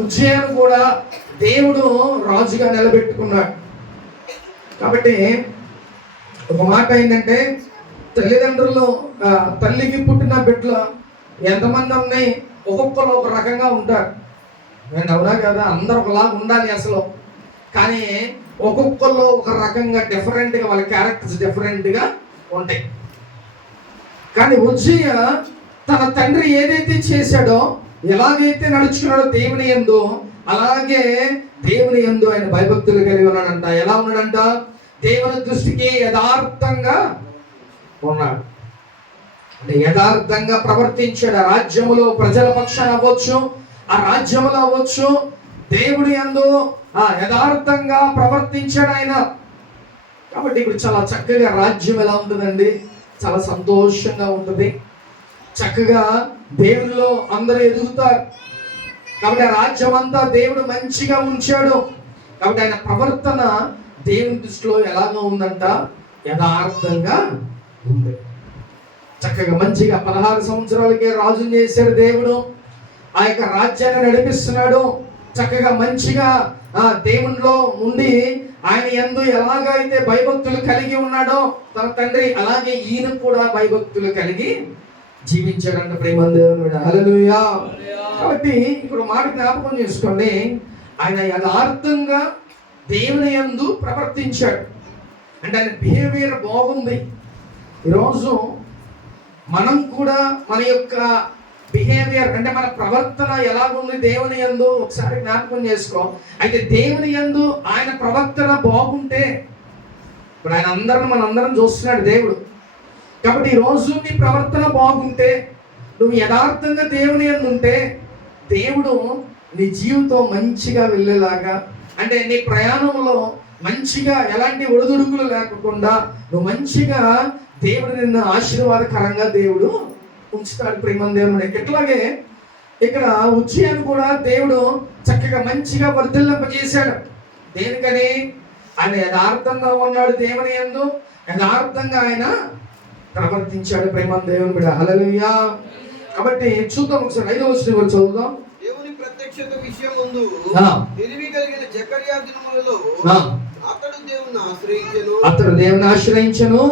ఉజ్జయాను కూడా దేవుడు రాజుగా నిలబెట్టుకున్నాడు. కాబట్టి ఒక మాట ఏంటంటే, తల్లిదండ్రులు తల్లికి పుట్టిన బిడ్డలు ఎంతమంది ఉన్నాయి, ఒక్కొక్కరు ఒక రకంగా ఉంటారు. నేను అవునా కదా, అందరు ఒకలాగా ఉండాలి అసలు. కానీ ఒక్కొక్కరు ఒక రకంగా డిఫరెంట్గా, వాళ్ళ క్యారెక్టర్స్ డిఫరెంట్గా ఉంటాయి. కానీ ఉజ్జయ తన తండ్రి ఏదైతే చేశాడో, ఎలాగైతే నడుచుకున్నాడో దేవుని యందు, అలాగే దేవుని యందు ఆయన భయభక్తులు కలిగి ఉన్నాడంట. ఎలా ఉన్నాడంట? దేవుని దృష్టికి యథార్థంగా ఉన్నాడు. అంటే యథార్థంగా ప్రవర్తించాడు. ఆ రాజ్యములో ప్రజల పక్షాన అవ్వచ్చు, ఆ రాజ్యములో అవ్వచ్చు, దేవుడి యందు యథార్థంగా ప్రవర్తించాడు ఆయన. కాబట్టి ఇప్పుడు చాలా చక్కగా రాజ్యం ఎలా ఉంటుందండి, చాలా సంతోషంగా ఉంటుంది. చక్కగా దేవునిలో అందరూ ఎదుగుతారు. కాబట్టి ఆ రాజ్యం అంతా దేవుడు మంచిగా ఉంచాడు. కాబట్టి ఆయన ప్రవర్తన దేవుని దృష్టిలో ఎలాగో ఉందంట, యథార్థంగా ఉంది. చక్కగా మంచిగా 16 సంవత్సరాలకే రాజుని చేశాడు దేవుడు. ఆ యొక్క రాజ్యాన్ని నడిపిస్తున్నాడు. చక్కగా మంచిగా దేవునిలో ఉండి ఆయన యందు ఎలాగైతే భయభక్తులు కలిగి ఉన్నాడో తన తండ్రి, అలాగే ఈయన కూడా భయభక్తులు కలిగి జీవించాడంట. ప్రేమందేవుడు, హల్లెలూయా. కాబట్టి ఇక్కడ మాట జ్ఞాపకం చేసుకోండి, ఆయన యథార్థంగా దేవుని యందు ప్రవర్తించాడు. అంటే ఆయన బిహేవియర్ బాగుంది. ఈరోజు మనం కూడా మన యొక్క బిహేవియర్, అంటే మన ప్రవర్తన ఎలాగుంది దేవుని యందు ఒకసారి జ్ఞాపకం చేసుకో. అయితే దేవుని యందు ఆయన ప్రవర్తన బాగుంటే, ఇప్పుడు ఆయన మనందరం చూస్తున్నాడు దేవుడు. కాబట్టి ఈరోజు నీ ప్రవర్తన బాగుంటే, నువ్వు యథార్థంగా దేవుని యందు ఉంటే, దేవుడు నీ జీవితం మంచిగా వెళ్ళేలాగా, అంటే నీ ప్రయాణంలో మంచిగా ఎలాంటి ఒడిదుడుకులు లేకుండా నువ్వు మంచిగా దేవుడు నిన్ను ఆశీర్వాదకరంగా దేవుడు ఉంచుతాడు. ప్రేమందేవుడు. ఎట్లాగే ఇక్కడ ఉజ్జయాను కూడా దేవుడు చక్కగా మంచిగా వర్ధిల్లింపజేశాడు. దేనికని? ఆయన యథార్థంగా ఉన్నాడు దేవుని యందు, యథార్థంగా ఆయన ప్రవర్తించాడు. ప్రేమందేవుడు, హల్లెలూయా. కాబట్టి చూద్దాం ఒకసారి 5వ వచనం చదువుదాం. దేవుని ప్రత్యక్షత విషయమందు తెలివి కలిగిన జకర్యా దినములలో అతడు దేవుని ఆశ్రయించెను.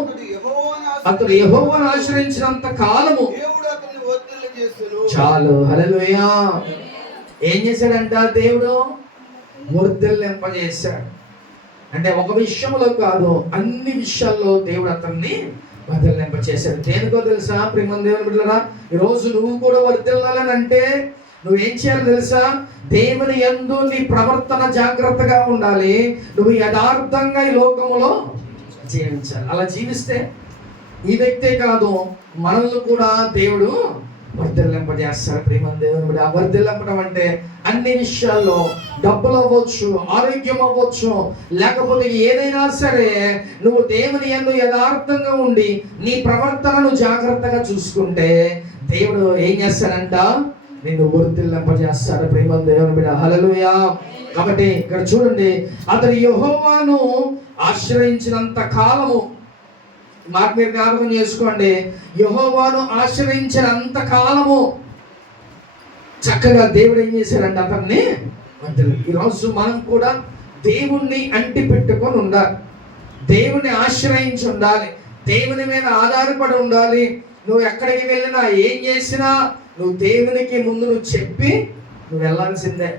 అతడు యెహోవాను ఆశ్రయించినంత కాలము దేవుడు అతన్ని వర్ధిల్లజేసెను. చాలు, హల్లెలూయా. ఏం చేశాడంట? దేవుడు వర్ధిల్లింపజేశాడు. అంటే ఒక విషయంలో కాదు, అన్ని విషయాల్లో దేవుడు అతన్ని వర్ధిల్లింపజేశాడు. దేనికో తెలుసా ప్రియమైన బిడ్డలారా, ఈరోజు నువ్వు కూడా వర్ధిల్లాలని అంటే నువ్వేం చేయాలి తెలుసా? దేవుని యందు నీ ప్రవర్తన జాగ్రత్తగా ఉండాలి. నువ్వు యథార్థంగా ఈ లోకములో జీవించాలి. అలా జీవిస్తే ఈ వ్యక్తే కాదు, మనల్ని కూడా దేవుడు వర్ధిల్లింపజేస్తాడు. ప్రియమైన దేవుని, ఆ వర్ధిల్లింపడం అంటే అన్ని విషయాల్లో, డబ్బులు అవ్వచ్చు, ఆరోగ్యం అవ్వచ్చు, లేకపోతే ఏదైనా సరే, నువ్వు దేవుని యందు యథార్థంగా ఉండి నీ ప్రవర్తనను జాగ్రత్తగా చూసుకుంటే దేవుడు ఏం చేస్తాడంట? నిన్ను వర్ధిల్లింపజేస్తాడు. ప్రియమైన దేవుని బిడ్డ, హల్లెలూయా. కాబట్టి ఇక్కడ చూడండి, అతడు యెహోవాను ఆశ్రయించినంత కాలము, మాట మీరు జ్ఞాపకం చేసుకోండి, యెహోవాను ఆశ్రయించినంత కాలము చక్కగా దేవుడు ఏం చేశాడంటే అతన్ని వర్ధిల్లి. ఈరోజు మనం కూడా దేవుణ్ణి అంటి పెట్టుకొని ఉండాలి, దేవుణ్ణి ఆశ్రయించి ఉండాలి, దేవుని మీద ఆధారపడి ఉండాలి. నువ్వు ఎక్కడికి వెళ్ళినా, ఏం చేసినా నువ్వు దేవునికి ముందు నువ్వు చెప్పి నువ్వు వెళ్ళాల్సిందే.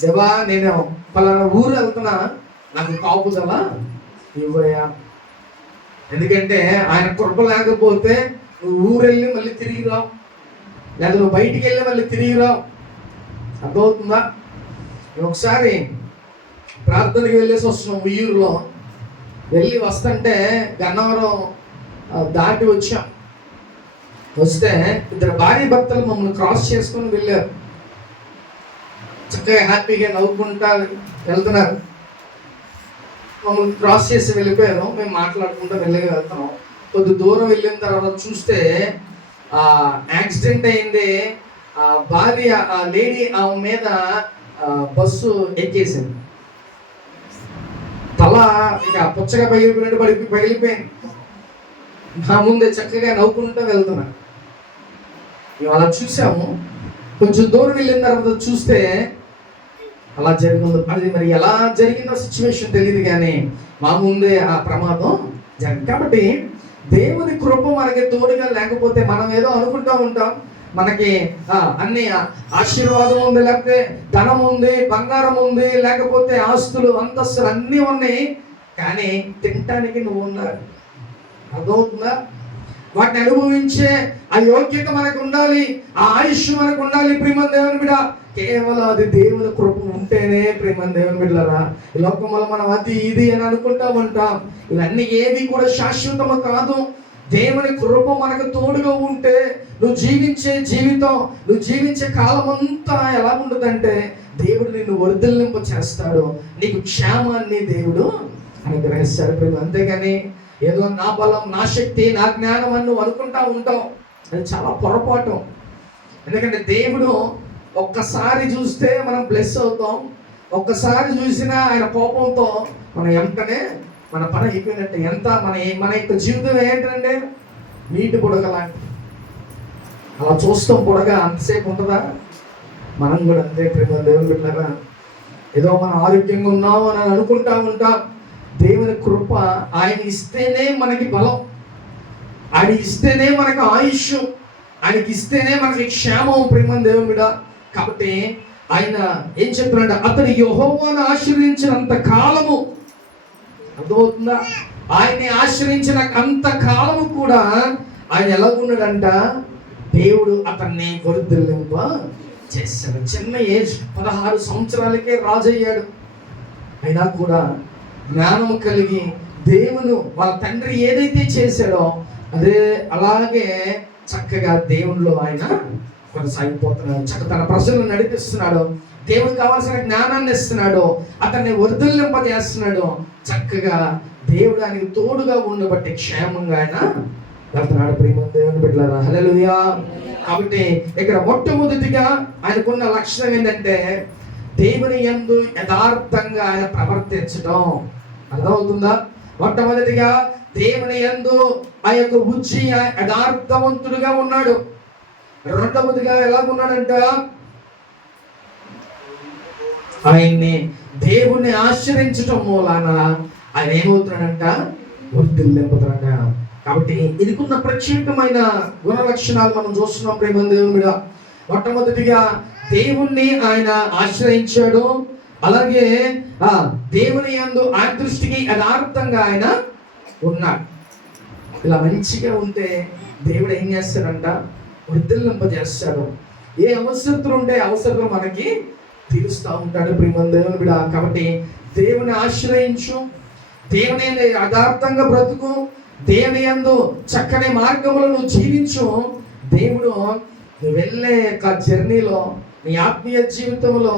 దేవా, నేను పలానా ఊరు వెళ్తున్నా, నాకు కాపుదల ఇవ్వయా. ఎందుకంటే ఆయన కృప లేకపోతే నువ్వు ఊరు వెళ్ళి మళ్ళీ తిరిగి రావు, లేదా నువ్వు బయటికి వెళ్ళి మళ్ళీ తిరిగి రావు. అర్థమవుతుందా? ఒకసారి ప్రార్థనకి వెళ్ళేసి వస్తున్నాం, ఉయ్యూరులో వెళ్ళి వస్తుంటే గన్నవరం దాటి వచ్చాం. వస్తే ఇద్దరు భార్య భర్తలు మమ్మల్ని క్రాస్ చేసుకొని వెళ్ళారు. చక్కగా హ్యాపీగా నవ్వుకుంటా వెళ్తున్నారు. మమ్మల్ని క్రాస్ చేసి వెళ్ళిపోయారు. మేము మాట్లాడుకుంటూ వెళ్ళగా వెళ్తున్నాం. కొద్ది దూరం వెళ్ళిన తర్వాత చూస్తే యాక్సిడెంట్ అయింది. భార్య, లేడీ ఆమె మీద బస్సు ఎక్కేసింది. తల ఇక పుచ్చగా పగిలిపోయినట్టు పగిలిపోయింది. నా ముందే చక్కగా నవ్వుకుంటూ వెళ్తున్నా. మేము అలా చూసాము. కొంచెం దూరం వెళ్ళిన తర్వాత చూస్తే అలా జరిగింది. అది మరి ఎలా జరిగిందో సిచ్యువేషన్ తెలియదు, కానీ మా ముందే ఆ ప్రమాదం జరిగింది. కాబట్టి దేవుని కృప మనకి తోడుగా లేకపోతే మనం ఏదో అనుకుంటూ ఉంటాం, మనకి అన్ని ఆశీర్వాదం ఉంది, లేకపోతే ధనం ఉంది, బంగారం ఉంది, లేకపోతే ఆస్తులు అంతస్తులు అన్నీ ఉన్నాయి, కానీ తినటానికి నువ్వు ఉండాలి. అర్థమవుతుందా? వాటిని అనుభవించే ఆ యోగ్యత మనకు ఉండాలి, ఆ ఆయుష్ మనకు ఉండాలి. ప్రియమైన దేవుని బిడ్డ, కేవలం అది దేవుని కృప ఉంటేనే ప్రియమైన దేవుని బిడ్డలారా. ఈ లోకంలో మనం అది ఇది అని అనుకుంటా ఉంటాం, ఇవన్నీ ఏది కూడా శాశ్వతము కాదు. దేవుని కృప మనకు తోడుగా ఉంటే నువ్వు జీవించే జీవితం, నువ్వు జీవించే కాలం అంతా ఎలా ఉంటుందంటే దేవుడు నిన్ను వర్ధిల్లింప చేస్తాడు, నీకు క్షేమాన్ని దేవుడు అనుగ్రహిస్తాడు. అంతేగాని ఏదో నా బలం, నా శక్తి, నా జ్ఞానం అని నువ్వు అనుకుంటా ఉంటావు, అది చాలా పొరపాటు. ఎందుకంటే దేవుడు ఒక్కసారి చూస్తే మనం బ్లెస్ అవుతాం, ఒక్కసారి చూసినా ఆయన కోపంతో మనం వెంటనే మన పని అయిపోయినట్టు. ఎంత మన యొక్క జీవితం ఏంటంటే నీటి బుడగ లాంటి, అలా చూస్తాం బుడగ అంతసేపు ఉంటుందా? మనం కూడా అంతే ప్రేమ దేవుని బిడ్డలారా. ఏదో మనం ఆరోగ్యంగా ఉన్నాము అని అనుకుంటా ఉంటాం. దేవుని కృప ఆయన ఇస్తేనే మనకి బలం, ఆయన ఇస్తేనే మనకు ఆయుష్, ఆయనకి ఇస్తేనే మనకి క్షేమం. ప్రేమ దేవుని బిడ్డ, కాబట్టి ఆయన ఏం చెప్తున్నాడు? అతడు యెహోవాను ఆశ్రయించినంత కాలము, అర్థమవుతుందా? ఆయన్ని ఆశ్రయించిన అంత కాలము కూడా ఆయన ఎలా ఉన్నాడంట? దేవుడు అతన్ని వర్ధిల్లింప చేశాడు. చిన్న ఏజ్, 16 సంవత్సరాలకే రాజు అయ్యాడు. అయినా కూడా జ్ఞానము కలిగి దేవుడు వాళ్ళ తండ్రి ఏదైతే చేశాడో అదే అలాగే చక్కగా దేవునిలో ఆయన కొనసాగిపోతున్నాడు. చక్కగా తన ప్రజలను నడిపిస్తున్నాడు, దేవుడికి కావాల్సిన జ్ఞానాన్ని ఇస్తున్నాడు, అతన్ని వర్ధిల్లింపజేస్తున్నాడు. చక్కగా దేవుడు ఆయనకు తోడుగా ఉండబట్టి క్షేమంగా ఆయన వెళ్తున్నాడు. ప్రియమైన దేవుని బిడ్డలారా, హల్లెలూయా. కాబట్టి ఇక్కడ మొట్టమొదటిగా ఆయనకున్న లక్షణం ఏంటంటే దేవుని యందు యథార్థంగా ఆయన ప్రవర్తించడం. అర్థమవుతుందా? మొట్టమొదటిగా దేవుని యందు ఆ యొక్క ఉజ్జియా యథార్థవంతుడుగా ఉన్నాడు. రెండవదిగా ఎలా ఉన్నాడంట? ఆయన్ని దేవుణ్ణి ఆశ్రయించటం మూలాన ఆయన ఏమవుతున్నాడంట? వర్ధిల్లింపుతాడంట. కాబట్టి ఇదికున్న ప్రత్యేకమైన గుణ లక్షణాలు మనం చూస్తున్నాం ప్రేమ దేవుని మీద. మొట్టమొదటిగా దేవుణ్ణి ఆయన ఆశ్రయించాడు, అలాగే దేవుని యందు ఆయన దృష్టికి యథార్థంగా ఆయన ఉన్నాడు. ఇలా మంచిగా ఉంటే దేవుడు ఏం చేస్తాడంట? వర్ధిల్లింపజేస్తాడు. ఏ అవసరతలు ఉంటే అవసరతలు మనకి తీరుస్తూ ఉంటాడు ప్రియమైన దేవుని బిడ్డ. కాబట్టి దేవుని ఆశ్రయించు, దేవుని యథార్థంగా బ్రతుకు, దేవుని యందు చక్కని మార్గములో నువ్వు జీవించు. దేవుడు నువ్వు వెళ్ళే జర్నీలో, నీ ఆత్మీయ జీవితంలో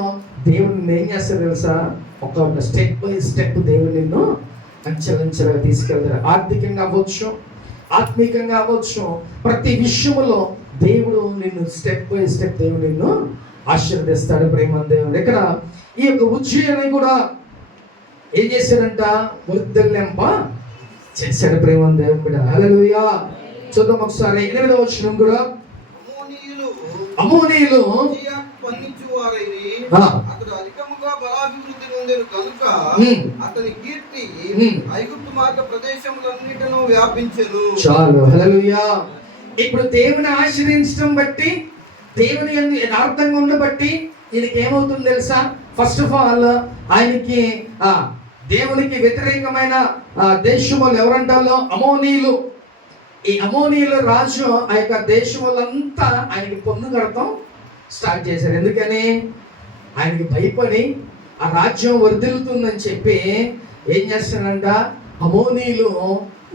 దేవుడు నిన్ను ఏం చేస్తాడు తెలుసా? ఒక స్టెప్ బై స్టెప్ దేవుడు నిన్ను అంచెలంచెలుగా తీసుకెళ్తాడు. ఆర్థికంగా అవ్వచ్చు, ఆత్మీకంగా అవ్వచ్చు, ప్రతి విషయంలో దేవుడు నిన్ను స్టెప్ బై స్టెప్ దేవుడు నిన్ను ఆశీర్వదిస్తాడు ప్రేమ దేవుడు. ఇక్కడ ఈ యొక్క ఉజ్జీని కూడా ఏం చేశాడంట? వర్ధిల్లింప చేశాడు ప్రేమ దేవుడు. హల్లెలూయా. చూద్దాం ఒకసారి 8వ వచనం కూడా. అమోనీయులు అతడు అధికముగా బలాభివృద్ధి నొందెను కనుక అతని కీర్తి ఐగుప్తు మార్గ ప్రదేశములన్నిటిలో వ్యాపించెను. చాలు, హల్లెలూయా. ఇప్పుడు దేవుని ఆశ్రయించడం బట్టి, దేవుని యందు యథార్థంగా ఉండబట్టి ఈయనకి ఏమవుతుంది తెలుసా? ఫస్ట్ ఆఫ్ ఆల్ ఆయనకి దేవునికి వ్యతిరేకమైన దేశములు ఎవరంటారో అమోనీయులు. ఈ అమోనీయుల రాజు ఆ యొక్క దేశములంతా ఆయనకి పన్ను కడతాం స్టార్ట్ చేశారు. ఎందుకని? ఆయనకి భయపడి ఆ రాజ్యం వర్ధిల్లుతుందని చెప్పి ఏం చేస్తానంట? అమోనీయులు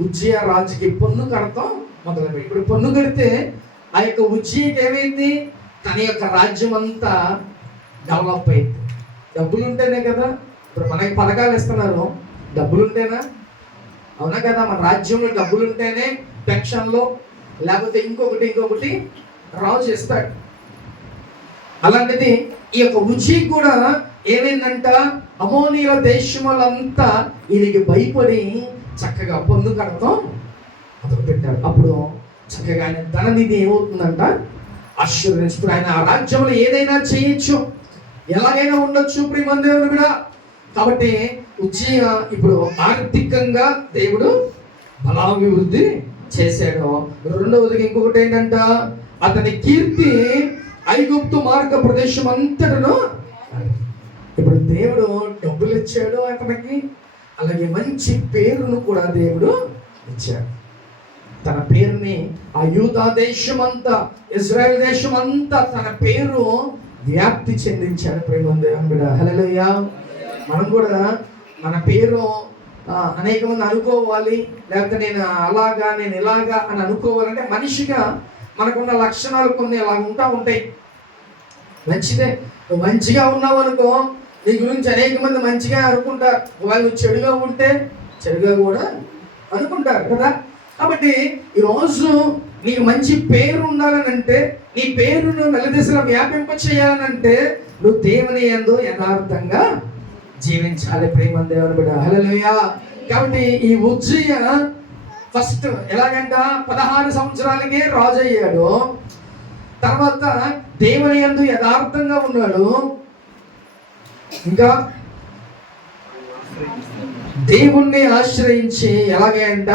ఉజ్జియా రాజుకి పన్ను కడతాం మొదలుపెట్టి. ఇప్పుడు పన్ను కడితే ఆ యొక్క ఉజ్జియాకి ఏమైంది? తన యొక్క రాజ్యం అంతా డెవలప్ అయింది. డబ్బులు ఉంటేనే కదా ఇప్పుడు మనకి పథకాలు ఇస్తున్నారు, డబ్బులు ఉంటేనా? అవునా కదా? మన రాజ్యంలో డబ్బులు ఉంటేనే పెన్షన్లో లేకపోతే ఇంకొకటి రాజు ఇస్తాడు. అలాంటిది ఈ యొక్క ఉజ్జీ కూడా ఏమైందంట? అమోనీయుల దేశములంతా ఈయనకి భయపడి చక్కగా పన్ను కడతాం మొదలు పెట్టారు. అప్పుడు చక్కగా ఆయన ధననిధి ఏమవుతుందంట? ఆశీర్వదించుకుని ఆయన ఆ రాజ్యంలో ఏదైనా చేయొచ్చు, ఎలాగైనా ఉండొచ్చు ప్రియమైన దేవుని బిడ్డ. కాబట్టి ఉజ్జియా ఇప్పుడు ఆర్థికంగా దేవుడు బలాభివృద్ధి చేశాడు. రెండవదిగా ఇంకొకటి ఏంటంట, అతని కీర్తి ఐగుప్తు మార్గ ప్రదేశం అంతటను. ఇప్పుడు దేవుడు డబ్బులు ఇచ్చాడు అతనికి, అలాగే మంచి పేరును కూడా దేవుడు ఇచ్చాడు. తన పేరుని ఆ యూదా దేశం అంతా, ఇజ్రాయెల్ దేశం అంతా తన పేరు వ్యాప్తి చెందించాడు ప్రేమ దేవుని బిడ్డ. హల్లెలూయా. మనం కూడా మన పేరు అనేక మంది అనుకోవాలి, లేకపోతే నేను అలాగా నేను ఇలాగా అని అనుకోవాలంటే మనిషిగా మనకున్న లక్షణాలు కొన్ని అలా ఉంటాయి. మంచిదే, నువ్వు మంచిగా ఉన్నావు అనుకో, నీ గురించి అనేక మంది మంచిగా అనుకుంటారు. వాళ్ళు చెడుగా ఉంటే చెడుగా కూడా అనుకుంటారు కదా. కాబట్టి ఈరోజు నీకు మంచి పేరు ఉండాలని అంటే, నీ పేరును వెలుదిశలో వ్యాపింప చేయాలనంటే నువ్వు దేవుని యందు యథార్థంగా జీవించాలి ప్రేమ దేవుని బిడ్డ. హల్లెలూయా. కాబట్టి ఈ ఉజ్జియా ఫస్ట్ ఎలాగంట 16 సంవత్సరాలకే రాజు అయ్యాడు. తర్వాత దేవుని యందు యథార్థంగా ఉన్నాడు, ఇంకా దేవుణ్ణి ఆశ్రయించి ఎలాగే అంట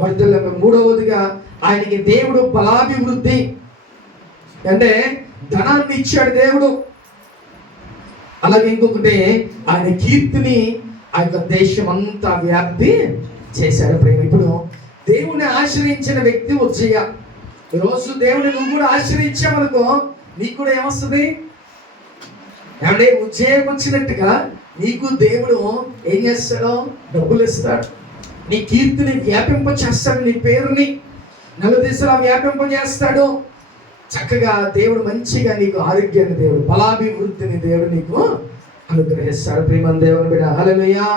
వర్ధిల్లాడు. మూడవదిగా ఆయనకి దేవుడు బలాభివృద్ధి అంటే ధనాన్ని ఇచ్చాడు దేవుడు. అలాగే ఇంకొకటి ఆయన కీర్తిని ఆ యొక్క దేశం అంతా వ్యాప్తి చేశాడు ప్రేమ. ఇప్పుడు దేవుని ఆశ్రయించిన వ్యక్తి ఉజ్జియా. ఈరోజు దేవుని నువ్వు కూడా ఆశ్రయించామనుకో, నీకు కూడా ఏమొస్తుంది? ఏమంటే ఉజ్జియాకు వచ్చినట్టుగా నీకు దేవుడు ఏం చేస్తాడో డబ్బులు ఇస్తాడు, నీ కీర్తిని వ్యాపింప చేస్తాడు, నీ పేరుని నలుదిశలా వ్యాపింప చేస్తాడు. చక్కగా దేవుడు మంచిగా నీకు ఆరోగ్యాన్ని, దేవుడు బలాభివృద్ధిని దేవుడు నీకు అనుగ్రహిస్తాడు ప్రేమ దేవుని బిడ్డ. హల్లెలూయా.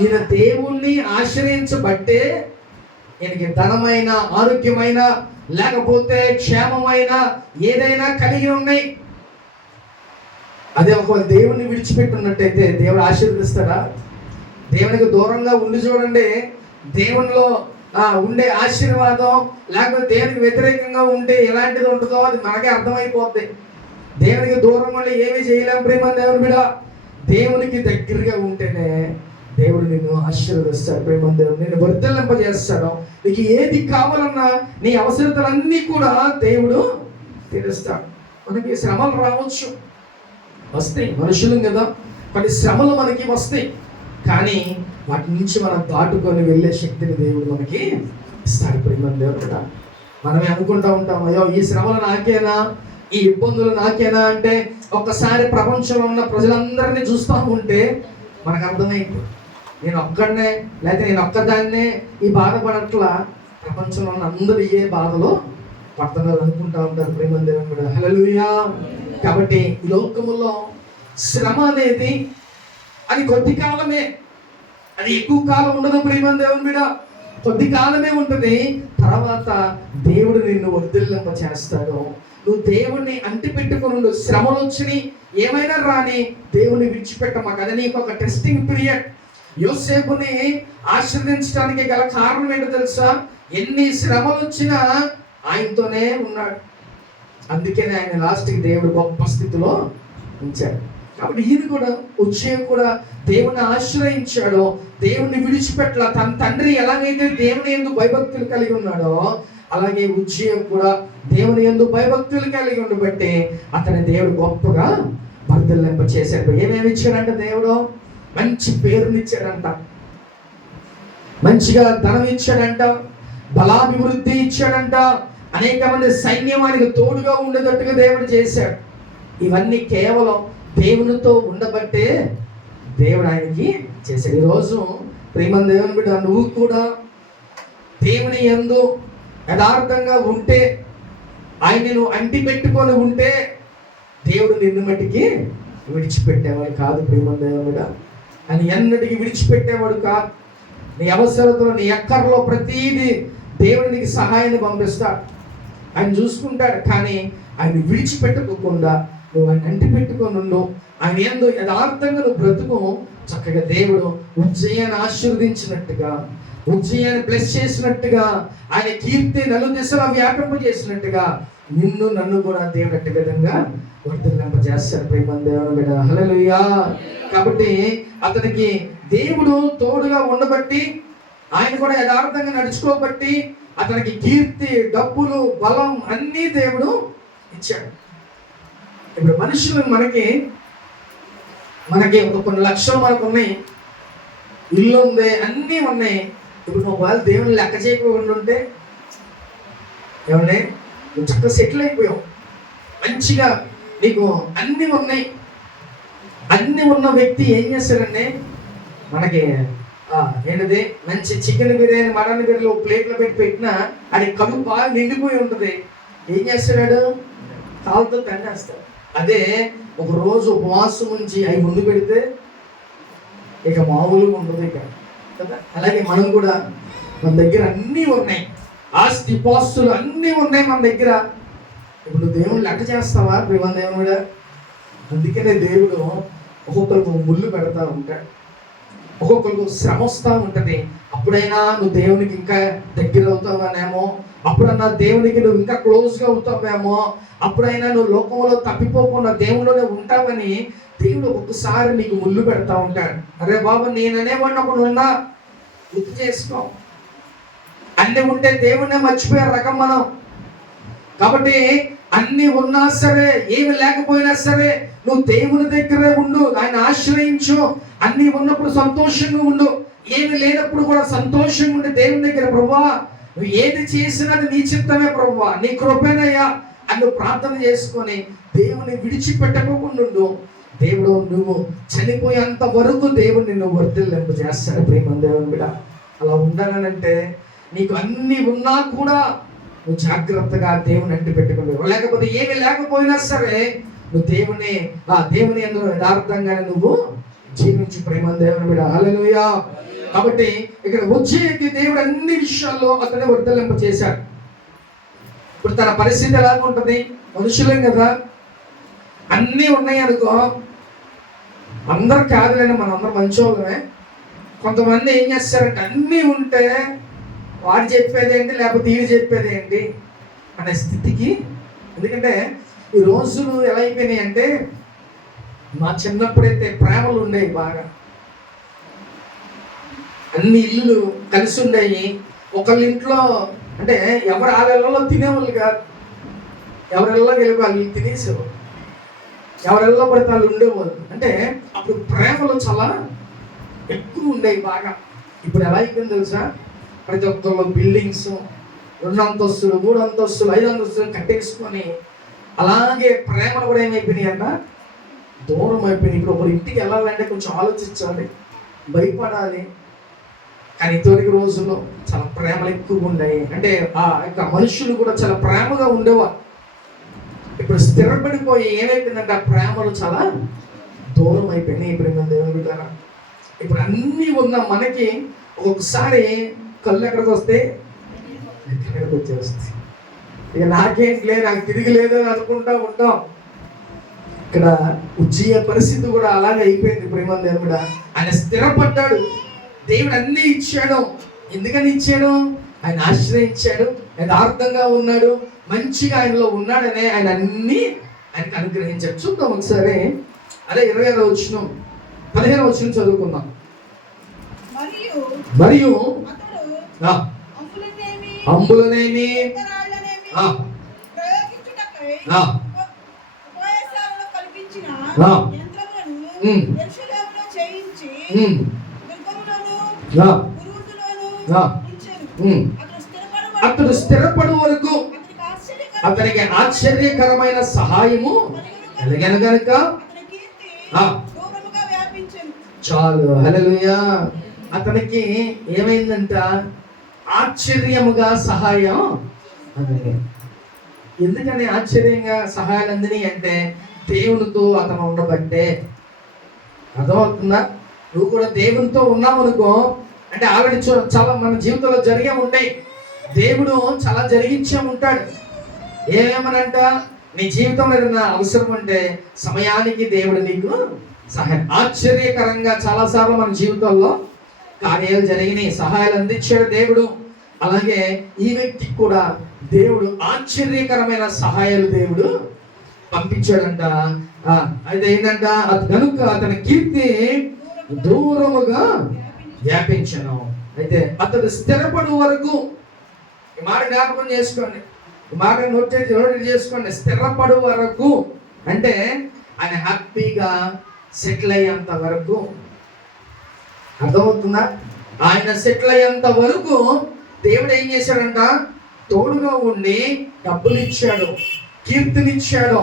ఈయన దేవుణ్ణి ఆశ్రయించబట్టే ఈయనకి ధనమైన, ఆరోగ్యమైన, లేకపోతే క్షేమమైన ఏదైనా కలిగి ఉన్నాయి. అదే ఒకవేళ దేవుణ్ణి విడిచిపెట్టున్నట్టయితే దేవుడు ఆశీర్వదిస్తాడా? దేవునికి దూరంగా ఉండి చూడండి, దేవునిలో ఉండే ఆశీర్వాదం లేకపోతే దేవునికి వ్యతిరేకంగా ఉంటే ఎలాంటిది ఉంటుందో అది మనకే అర్థమైపోద్ది. దేవునికి దూరంగా ఉండి ఏమీ చేయలేం ప్రేమ దేవుని బిడ్డ. దేవునికి దగ్గరగా ఉంటేనే దేవుడు నిన్ను ఆశీర్వదిస్తాడు ప్రేమ దేవుడు, నిన్ను వర్ధిల్లింపజేస్తాడు. నీకు ఏది కావాలన్నా నీ అవసరతలన్నీ కూడా దేవుడు తీరుస్తాడు. మనకి శ్రమలు రావచ్చు, వస్తాయి, మనుషులు కదా, కొన్ని శ్రమలు మనకి వస్తాయి. కానీ వాటి నుంచి మనం దాటుకొని వెళ్ళే శక్తిని దేవుడు మనకి ఇస్తాడు ప్రేమ దేవుడు కదా. మనమే అనుకుంటా ఉంటాం, అయ్యో ఈ శ్రమలు నాకేనా, ఈ ఇబ్బందులు నాకేనా అంటే ఒక్కసారి ప్రపంచంలో ఉన్న ప్రజలందరినీ చూస్తూ ఉంటే మనకు అర్థమైంది, నేను ఒక్కడనే లేకపోతే నేను ఒక్కదాన్నే ఈ బాధపడట్లా, ప్రపంచంలో ఉన్న అందరూ ఏ బాధలో పడుతున్నారు అనుకుంటా ఉంటారు ప్రేమ దేవుని కూడా. హల్లెలూయా. కాబట్టి ఈ లోకములో శ్రమ అనేది అది కొద్ది కాలమే, అది ఎక్కువ కాలం ఉండదు ప్రేమ దేవుని మీద, కొద్ది కాలమే ఉంటుంది. తర్వాత దేవుడు నిన్ను వర్ధిల్లింప చేస్తాడు. నువ్వు దేవుణ్ణి అంటి పెట్టుకుని శ్రమలు వచ్చినాయి ఏమైనా రాని దేవుని విడిచిపెట్టమాక. అది నీకు ఒక టెస్టింగ్ పీరియడ్. యోసేపుని ఆశీర్వదించడానికి గల కారణం ఏంటో తెలుసా? ఎన్ని శ్రమలు వచ్చినా ఆయనతోనే ఉన్నాడు, అందుకనే ఆయన లాస్ట్కి దేవుడు గొప్ప స్థితిలో ఉంచాడు. కాబట్టి ఈయన కూడా ఉజ్జియా కూడా దేవుని ఆశ్రయించాడు, దేవుణ్ణి విడిచిపెట్టల. తన తండ్రి ఎలాగైతే దేవుని యందు భయభక్తులు కలిగి ఉన్నాడో అలాగే ఉజ్జియా కూడా దేవుని యందు భయభక్తులు కలిగి ఉండబట్టి అతని దేవుడు గొప్పగా వర్ధిల్లింప చేశాడు. ఏమేమి ఇచ్చాడంట? దేవుడు మంచి పేరునిచ్చాడంట, మంచిగా ధనం ఇచ్చాడంట, బలాభివృద్ధి ఇచ్చాడంట, అనేక మంది సైన్యానికి తోడుగా ఉండేటట్టుగా దేవుడు చేశాడు. ఇవన్నీ కేవలం దేవునితో ఉండబట్టే దేవుడు ఆయనకి చేశాడు. ఈరోజు ప్రేమ దేవుని బిడ్డ, నువ్వు కూడా దేవుని యందు యథార్థంగా ఉంటే, ఆయన్ని నువ్వు అంటి పెట్టుకొని ఉంటే దేవుడు నిన్ను మట్టికి విడిచిపెట్టేవాడు కాదు ప్రేమ దేవుని బిడ్డ. ఆయన ఎన్నటికి విడిచిపెట్టేవాడు కాదు. నీ అవసరతలో, నీ అక్కర్లో ప్రతీది దేవుడు నీకు సహాయాన్ని పంపిస్తాడు, ఆయన చూసుకుంటాడు. కానీ ఆయన విడిచిపెట్టుకోకుండా నువ్వు ఆయన అంటి పెట్టుకొని ఉండు, ఆయన యందు యథార్థంగా నువ్వు బ్రతుకు. చక్కగా దేవుడు ఉజ్జియాని ఆశీర్వదించినట్టుగా, ఉజ్జియాని బ్లెస్ చేసినట్టుగా, ఆయన కీర్తి నలుదిశలా వ్యాపింపజేసినట్టుగా నిన్ను నన్ను కూడా దేవుడు అట్టి విధంగా వర్ధిల్లింపజేస్తాడు. ప్రేమ దేవుని బిడ్డ, హల్లెలూయా. కాబట్టి అతనికి దేవుడు తోడుగా ఉండబట్టి, ఆయన కూడా యథార్థంగా నడుచుకోబట్టి అతనికి కీర్తి, డబ్బులు, బలం అన్నీ దేవుడు ఇచ్చాడు. ఇప్పుడు మనుషులు మనకి ఒక కొన్ని లక్షలు మనకు ఉన్నాయి, ఇల్లు ఉంది, అన్నీ ఉన్నాయి. ఇప్పుడు నువ్వు వాళ్ళు దేవుని లెక్క చేయకుండా ఉంటే ఏమంటే నువ్వు చక్కగా సెటిల్ అయిపోయావు, మంచిగా నీకు అన్నీ ఉన్నాయి. అన్నీ ఉన్న వ్యక్తి ఏం చేస్తాడంటే మనకి ఏంటది మంచి చికెన్ బిర్యానీ, మటన్ బిర్యానీ ప్లేట్లో పెట్టినా అది కడుపు బాగా నిండిపోయి ఉంటుంది. ఏం చేస్తాడు? కాలుతో తన్నేస్తాడు. అదే ఒక రోజు ఉపవాసం ఉంచి అవి ముందు పెడితే ఇక మామూలుగా ఉండదు ఇక కదా. అలాగే మనం కూడా మన దగ్గర అన్నీ ఉన్నాయి, ఆస్తి పాస్తులు అన్నీ ఉన్నాయి మన దగ్గర. ఇప్పుడు దేవుడు లెక్క చేస్తావా ప్రేమ దేవుడా? అందుకనే దేవుడు ఒక్కొక్కరికి ముళ్ళు పెడతా ఉంటాడు, ఒక్కొక్కరికి శ్రమ వస్తూ ఉంటుంది. అప్పుడైనా నువ్వు దేవునికి ఇంకా దగ్గర అవుతావానేమో, అప్పుడన్నా దేవునికి నువ్వు ఇంకా క్లోజ్గా అవుతావేమో, అప్పుడైనా నువ్వు లోకంలో తప్పిపోకుండా దేవుళ్ళలోనే ఉంటావని దేవుడు ఒక్కొక్కసారి నీకు ముళ్ళు పెడతా ఉంటాడు. అరే బాబు, నేననేవాడిని ఒకడు ఉన్నా, గుర్తు చేసుకో. అన్నీ ఉంటే దేవుణ్ణే మర్చిపోయే రకం మనం. కాబట్టి అన్నీ ఉన్నా సరే, ఏమి లేకపోయినా సరే, నువ్వు దేవుని దగ్గరే ఉండు, ఆయన ఆశ్రయించు. అన్నీ ఉన్నప్పుడు సంతోషంగా ఉండు, ఏమి లేనప్పుడు కూడా సంతోషంగా ఉండి దేవుని దగ్గర, ప్రభువా నువ్వు ఏది చేసినది నీ చిత్తమే ప్రభువా, నీ కృపేనయ్యా అని నువ్వు ప్రార్థన చేసుకొని దేవుని విడిచిపెట్టకుండా ఉండు. దేవుడు నువ్వు చనిపోయేంత వరకు దేవుడు నిన్ను వర్ధిల్లింప చేస్తాడు. ప్రేమ దేవుని బిడ్డ, అలా ఉండాలనంటే నీకు అన్నీ ఉన్నా కూడా నువ్వు జాగ్రత్తగా దేవుని అంటి పెట్టుకుని, లేకపోతే ఏమి లేకపోయినా సరే నువ్వు దేవుని అందులో యథార్థంగానే నువ్వు జీవించి. ప్రేమ దేవుని బిడ్డ, హల్లెలూయా. కాబట్టి ఇక్కడ వచ్చేకి దేవుడు అన్ని విషయాల్లో అతనే వర్ధలింప చేశాడు. ఇప్పుడు తన పరిస్థితి ఎలాగ ఉంటుంది? మనుషులేం కదా, అన్నీ ఉన్నాయి అనుకో, అందరు కాదులేని మనందరం మంచోళ్ళమే. కొంతమంది ఏం చేస్తారంటే అన్నీ ఉంటే వాడు చెప్పేది ఏంటి, లేకపోతే వీడు చెప్పేది ఏంటి అనే స్థితికి. ఎందుకంటే ఈ రోజులు ఎలా అయిపోయినాయి అంటే, మా చిన్నప్పుడైతే ప్రేమలు ఉండేవి బాగా, అన్ని ఇల్లు కలిసి ఉండేవి. ఒకళ్ళ ఇంట్లో అంటే ఎవరు ఆళ్ళలో తినేవాళ్ళు కాదు, ఎవరెల్లో వెళ్ళి వాళ్ళు తినేసేవాళ్ళు, ఎవరెల్లో పడితే వాళ్ళు ఉండేవాళ్ళు. అంటే అప్పుడు ప్రేమలు చాలా ఎక్కువ ఉండేవి బాగా. ఇప్పుడు ఎలా అయిపోయింది తెలుసా? ప్రతి ఒక్కళ్ళు బిల్డింగ్స్ 2 అంతస్తులు 3 అంతస్తులు 5 అంతస్తులు కట్టేసుకొని, అలాగే ప్రేమలు కూడా ఏమైపోయినాయి అన్న, దూరం అయిపోయినాయి. ఇప్పుడు ఒకరి ఇంటికి వెళ్ళాలంటే కొంచెం ఆలోచించాలి, భయపడాలి. కానీ ఇదివరకు రోజుల్లో చాలా ప్రేమలు ఎక్కువగా ఉన్నాయి. అంటే ఆ యొక్క మనుషులు కూడా చాలా ప్రేమగా ఉండేవారు. ఇప్పుడు స్థిరపడిపోయి ఏమైపోయిందంటే ఆ ప్రేమలు చాలా దూరం అయిపోయినాయి. ఇప్పుడు మన దేవుని బిడ్డలారా, ఇప్పుడు అన్నీ ఉన్న మనకి ఒక్కొక్కసారి కళ్ళు ఎక్కడికి వస్తే ఎక్కడికి వచ్చేస్తాయి. ఇక నాకేంటి లేదు, నాకు తిరిగి లేదు అని అనుకుంటా ఉంటాం. ఇక్కడ ఉజ్జీయ పరిస్థితి కూడా అలాగే అయిపోయింది. ప్రేమ దేవుడు ఆయన స్థిరపడ్డాడు, దేవుడు అన్నీ ఇచ్చాడు. ఎందుకని ఇచ్చాడు? ఆయన ఆశ్రయించాడు, యథార్థంగా ఉన్నాడు, మంచిగా ఆయనలో ఉన్నాడనే ఆయన అన్నీ ఆయనకు అనుగ్రహించాడు. చూద్దాం ఒకసారి. అదే 26వ వచనం 15వ వచనం చదువుకుందాం. మరియు అంబులనేమి అతడు స్థిరపడు వరకు అతనికి ఆశ్చర్యకరమైన సహాయము కలిగను గనుక చాలు. హల్లెలూయా. అతనికి ఏమైందంట? ఆశ్చర్యముగా సహాయం అందిని. ఎందుకని ఆశ్చర్యంగా సహాయాలు అందిని అంటే, దేవునితో అతను ఉండబట్టే. అర్థమవుతుందా? నువ్వు కూడా దేవునితో ఉన్నావు అనుకో, అంటే ఆల్రెడీ చాలా మన జీవితంలో జరిగే ఉంటాయి. దేవుడు చాలా జరిగించే ఉంటాడు. ఏమేమనంట, నీ జీవితంలో ఏదైనా అవసరం అంటే సమయానికి దేవుడు నీకు సహాయం. ఆశ్చర్యకరంగా చాలాసార్లు మన జీవితంలో కార్యాలు జరిగినాయి, సహాయాలు అందించాడు దేవుడు. అలాగే ఈ వ్యక్తికి కూడా దేవుడు ఆశ్చర్యకరమైన సహాయాలు దేవుడు పంపించాడంట. అయితే ఏంటంట, అది కనుక అతని కీర్తి దూరముగా వ్యాపించను. అయితే అతడు స్థిరపడు వరకు, ఈ మాట జ్ఞాపకం చేసుకోండి, ఈ మాట నోట్ చేసుకోండి. స్థిరపడు వరకు అంటే ఆయన హ్యాపీగా సెటిల్ అయ్యేంత వరకు. అర్థమవుతుందా? ఆయన సెటిల్ అయ్యేంత వరకు దేవుడు ఏం చేశాడంట, తోడుగా ఉండి డబ్బులు ఇచ్చాడు, కీర్తినిచ్చాడు,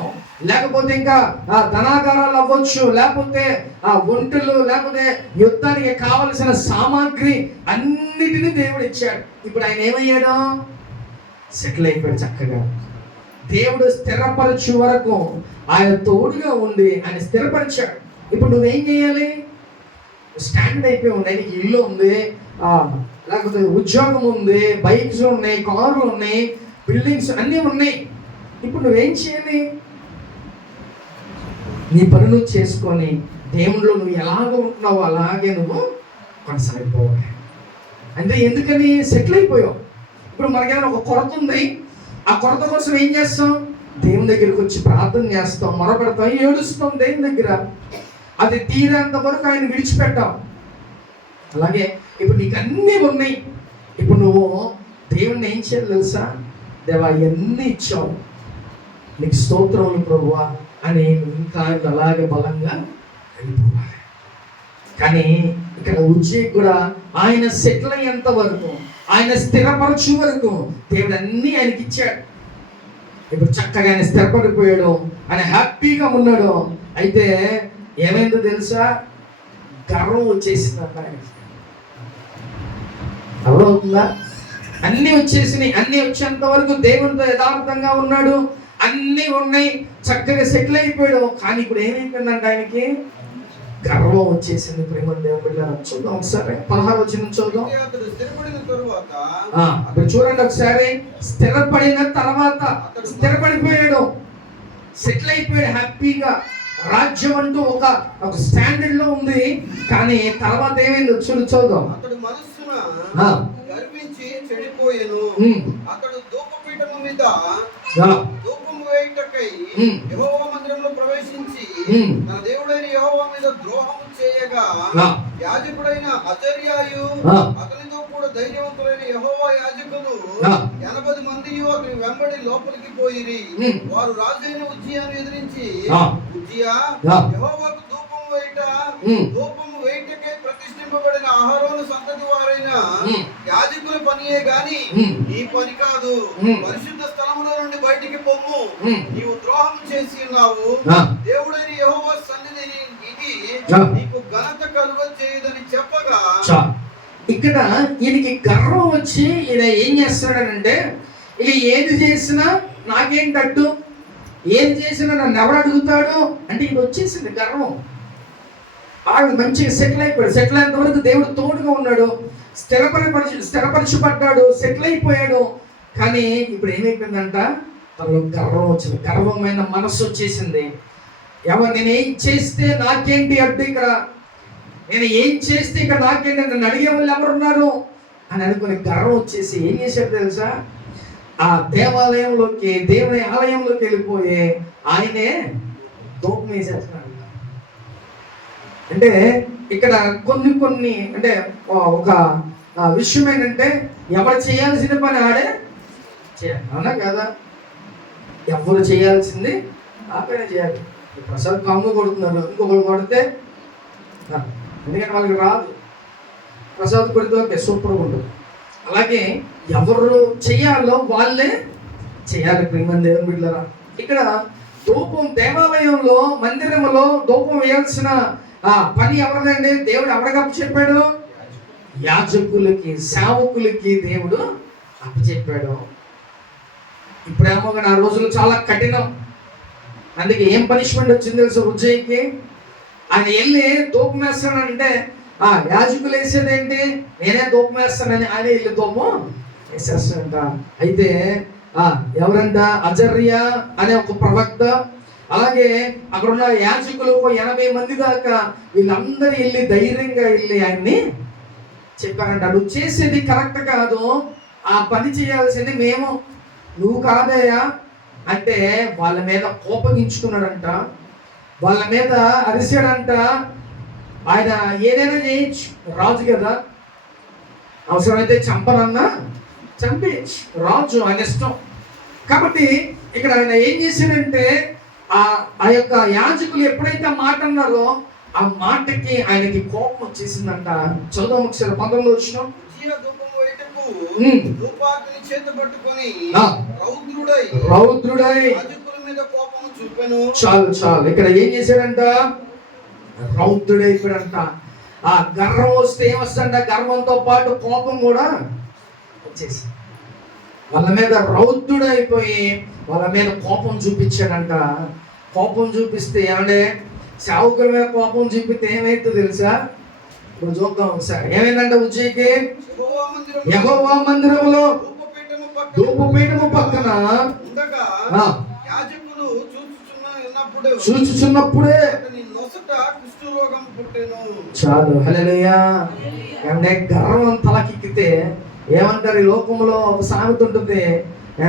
లేకపోతే ఇంకా ఆ ధనాగారాలు అవ్వచ్చు, లేకపోతే ఆ ఒంటెలు, లేకపోతే యుద్ధానికి కావలసిన సామాగ్రి అన్నిటినీ దేవుడు ఇచ్చాడు. ఇప్పుడు ఆయన ఏమయ్యాడు, సెటిల్ అయిపోయాడు చక్కగా. దేవుడు స్థిరపరచు వరకు ఆయన తోడుగా ఉండి ఆయన స్థిరపరిచాడు. ఇప్పుడు నువ్వేం చేయాలి, స్టాండర్డ్ అయిపోయి ఉంది, ఆయనకి ఇల్లు ఉంది, లేకపోతే ఉద్యోగం ఉంది, బైక్స్ ఉన్నాయి, కార్లు ఉన్నాయి, బిల్డింగ్స్ అన్నీ ఉన్నాయి. ఇప్పుడు నువ్వేం చేయాలి, నీ పని నువ్వు చేసుకొని దేవుళ్ళు నువ్వు ఎలాగ ఉంటున్నావో అలాగే నువ్వు కొనసాగిపోవాలి. అంటే ఎందుకని సెటిల్ అయిపోయావు. ఇప్పుడు మనకేమైనా ఒక కొరత ఉంది, ఆ కొరత కోసం ఏం చేస్తాం, దేవుని దగ్గరికి వచ్చి ప్రార్థన చేస్తాం, మొరపెడతాం, ఏడుస్తాం దేవుని దగ్గర. అది తీరేంత వరకు ఆయన విడిచిపెట్టాం. అలాగే ఇప్పుడు నీకు అన్నీ ఉన్నాయి, ఇప్పుడు నువ్వు దేవుణ్ణి ఏం చేయాలి తెలుసా, దేవా ఇవన్నీ ఇచ్చావు, నీకు స్తోత్రములు ప్రభువా అని ఇంకా అలాగే బలంగా వెళ్ళిపోవాలి. కానీ ఇక్కడ ఉజ్జయి కూడా ఆయన సెటిల్ అయ్యేంత వరకు, ఆయన స్థిరపరచు వరకు దేవుడు అన్నీ ఆయనకి ఇచ్చాడు. ఇప్పుడు చక్కగా ఆయన స్థిరపడిపోయాడు, ఆయన హ్యాపీగా ఉన్నాడు. అయితే ఏమైందో తెలుసా, గర్వం వచ్చేసిందంట ఆయనకి. అర్థమవుతుందా? అన్నీ వచ్చేసినాయి. అన్నీ వచ్చేంత వరకు దేవునితో యథార్థంగా ఉన్నాడు, అన్నీ ఉన్నాయి, చక్కగా సెటిల్ అయిపోయాడు. కానీ ఇప్పుడు ఏమైపోయిందంటే ఆయనకి గర్వం వచ్చేసింది. ప్రేమ దేవుని బిడ్డలారా, చూద్దాం ఒకసారి 16వ వచనం చూద్దాం. ఇప్పుడు చూడండి ఒకసారి, స్థిరపడిన తర్వాత, స్థిరపడిపోయాడు, సెటిల్ అయిపోయాడు హ్యాపీగా. రాజ్యం అంటూ ఒక స్టాండర్డ్ లో ఉంది. కానీ తర్వాత ఏమైంది చూద్దాం. అతడు మనస్సున గర్వించి చెడిపోయెను. అతడు ధూపపీఠము మీద ధూపము వేయుటకై యెహోవా మందిరంలో ప్రవేశించి తన దేవుడైన యెహోవా మీద ద్రోహము చేయగా, యాజకుడైన అజర్యాయు అతనితో కూడా ధైర్యవంతులైన యెహోవా యాజకులు 80 మంది అతని వెంబడి లోపలికి పోయిరి. వారు రాజైన ఉజ్జియాను ఎదిరించి, ఉజ్జియా, యెహోవాకు ధూపము వేయుటకై ప్రతిష్ఠింపబడిన అహరోను సంతతి వారైన యాజకుల పనియే గాని నీ పని కాదు. పరిశుద్ధ స్థలములో నుండి బయటికి పొమ్ము, నీవు ద్రోహం చేసి ఉన్నావు. దేవుడైన యెహోవా సన్నిధిని ఇది నీకు ఘనత కలుగ చేయదని చెప్పగా, ఇక్కడ ఈయనకి గర్వం వచ్చి ఈయన ఏం చేస్తున్నాడంటే, ఇక ఏది చేసినా నాకేంటట్టు, ఏది చేసినా నన్ను ఎవరు అడుగుతాడు అంటే ఇది వచ్చేసింది గర్వం. ఆడు మంచిగా సెటిల్ అయిపోయాడు. సెటిల్ అయినంత వరకు దేవుడు తోడుగా ఉన్నాడు, స్థిరపరచబడ్డాడు, సెటిల్ అయిపోయాడు. కానీ ఇప్పుడు ఏమైపోయిందంట, తనలో గర్వం వచ్చింది, గర్వమైన మనస్సు వచ్చేసింది. నేను ఏం చేస్తే నాకేంటి అడ్డు, ఇక్కడ నేను ఏం చేస్తే ఇక్కడ నాకేంటి, నన్ను అడిగే వాళ్ళు ఎవరున్నారు అని అనుకుని గర్వం వచ్చేసి ఏం చేశాడు తెలుసా, ఆ దేవాలయంలోకి, దేవుని ఆలయంలోకి వెళ్ళిపోయి ఆయనే ధూపం వేసేస్తున్నాడు. అంటే ఇక్కడ కొన్ని అంటే ఒక విషయం ఏంటంటే, ఎవరు చేయాల్సిన పని ఆడే చేయాలి, అవునా కదా? ఎవరు చేయాల్సింది ఆ పని చేయాలి. ప్రసాద్ కమ్ము కొడుతున్నారు, ఇంకొకరు కొడితే ఎందుకంటే వాళ్ళకి రాదు, ప్రసాద్ కొడితే ఓకే సూపర్గా ఉంటుంది. అలాగే ఎవరు చేయాలో వాళ్ళే చేయాలి. ప్రేమ దేవుని బిడ్డలారా, ఇక్కడ ధూపం దేవాలయంలో, మందిరంలో ధూపం వేయాల్సిన పని ఎవరిదండి? దేవుడు ఎవరికి అప్పచెప్పాడు? యాజకులకి, సేవకులకి దేవుడు అప్పచెప్పాడు. ఇప్పుడేమో కానీ ఆ రోజులు చాలా కఠినం. అందుకే ఏం పనిష్మెంట్ వచ్చింది తెలుసు ఉజ్జయికి? ఆయన వెళ్ళి ధూపం వేస్తానంటే యాజకులు వేసేదేంటి, నేనే ధూపం వేస్తానని ఆయన వెళ్ళి ధూపం వేసేస్తాడంట. అయితే ఎవరంట, అజర్య అనే ఒక ప్రవక్త, అలాగే అక్కడ ఉన్న యాజకులు 80 మంది దాకా, వీళ్ళందరూ వెళ్ళి ధైర్యంగా వెళ్ళి ఆయన్ని చెప్పారంట, నువ్వు చేసేది కరెక్ట్ కాదు, ఆ పని చేయాల్సింది మేము, నువ్వు కాదయ్యా అంటే వాళ్ళ మీద కోపగించుకున్నాడంట, వాళ్ళ మీద అరిశాడంట. ఆయన ఏదైనా చేయొచ్చు, రాజు కదా, అవసరమైతే చంపనన్నా చంపేయచ్చు, రాజు ఆయన ఇష్టం. కాబట్టి ఇక్కడ ఆయన ఏం చేశాడంటే ఆ యొక్క యాజకులు ఎప్పుడైతే మాట అన్నారో ఆ మాటకి ఆయనకి కోపం వచ్చేసిందంట. చదువు ఒకసారి 19 వచ్చిన రౌద్రుడై చాలు ఇక్కడ ఏం చేశాడంట, రౌద్రుడైపోయాడంట. ఆ గర్వం వస్తే ఏమొస్తుందంట, గర్వంతో పాటు కోపం కూడా వచ్చేసి వాళ్ళ మీద రౌద్రుడైపోయి వాళ్ళ మీద కోపం చూపించాడంట. కోపం చూపిస్తే ఏమంటే సేవకుల మీద కోపం చూపిస్తే ఏమైతే తెలుసా? ఇప్పుడు చూద్దాం ఒకసారి. ఏమైందంటే ఉజ్జయికి యెహోవా మందిరములో ధూపపీఠము పక్కన చూచుచున్నప్పుడే చాలు. హల్లెలూయా. ఏమంటే గర్వం తలకెక్కితే ఏమంటారు ఈ లోకంలో ఒక సామెత ఉంటుంది,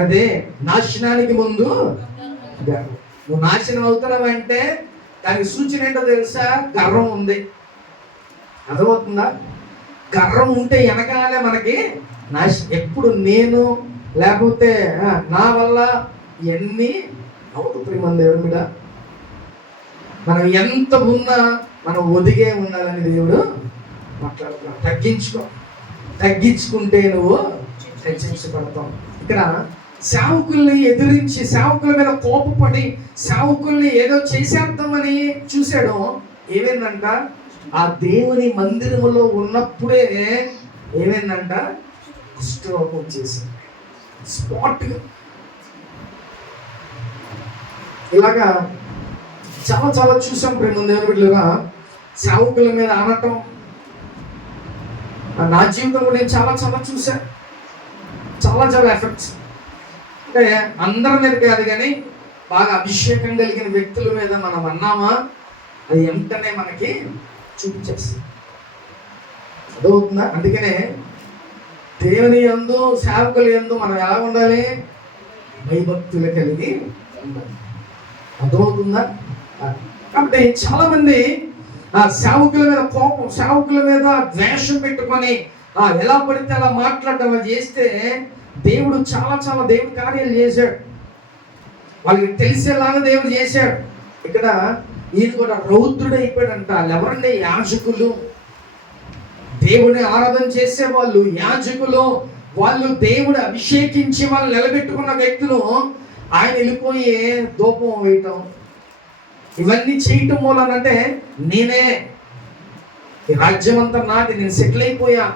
అది నాశనానికి ముందు గర్వం. నువ్వు నాశనం అవుతున్నావంటే దానికి సూచన ఏంటో తెలుసా? గర్వం ఉంది. అర్థమవుతుందా? గర్వం ఉంటే వెనకాలే మనకి ఎప్పుడు నేను లేకపోతే నా వల్ల ఇవన్నీ అవుతు ప్రేమ దేవుడి మీద. మనం ఎంత ఉన్నా మనం ఒదిగే ఉండాలని దేవుడు మాట్లాడుతున్నాడు. తగ్గించుకుంటే నువ్వు హెచ్చరించబడతావు. ఇక్కడ సేవకుల్ని ఎదిరించి సేవకుల మీద కోపపడి సేవకుల్ని ఏదో చేసేద్దామని చూశాడు. ఏమైందంట, ఆ దేవుని మందిరములో ఉన్నప్పుడే ఏమైందంట, కుష్ఠరోగం వచ్చేసింది స్పాట్గా. ఇలాగా చాలా చూసాం ప్రేమ దేవుని బిడ్డలుగా, సేవకుల మీద అనటం. నా జీవితంలో నేను చాలా చూసాను, చాలా ఎఫెక్ట్స్. అంటే అందరి మీద కాదు కానీ బాగా అభిషేకం కలిగిన వ్యక్తుల మీద మనం అన్నామా అది వెంటనే మనకి చూపించేస్తుంది. అదవుతుందా? అందుకనే దేవుని యందు సేవకుల యందు మనం ఎలా ఉండాలి? భయభక్తులు కలిగి ఉండాలి. అదవుతుందా? కాబట్టి చాలా మంది సేవకుల మీద కోపం, సేవకుల మీద ద్వేషం పెట్టుకొని ఎలా పడితే అలా మాట్లాడడం చేస్తే దేవుడు చాలా దేవుడు కార్యాలు చేశాడు, వాళ్ళకి తెలిసేలాగా దేవుడు చేశాడు. ఇక్కడ ఈయన కూడా రౌద్రుడు అయిపోయాడంట. ఎవరంటే యాజకులు, దేవుడిని ఆరాధన చేసే వాళ్ళు, యాజకులు. వాళ్ళు దేవుడు అభిషేకించి వాళ్ళు నిలబెట్టుకున్న వ్యక్తులు ఆయన వెళ్ళిపోయి ధూపం వేయటం ఇవన్నీ చేయటం మూలనంటే నేనే ఈ రాజ్యం అంతా నాది, నేను సెటిల్ అయిపోయా,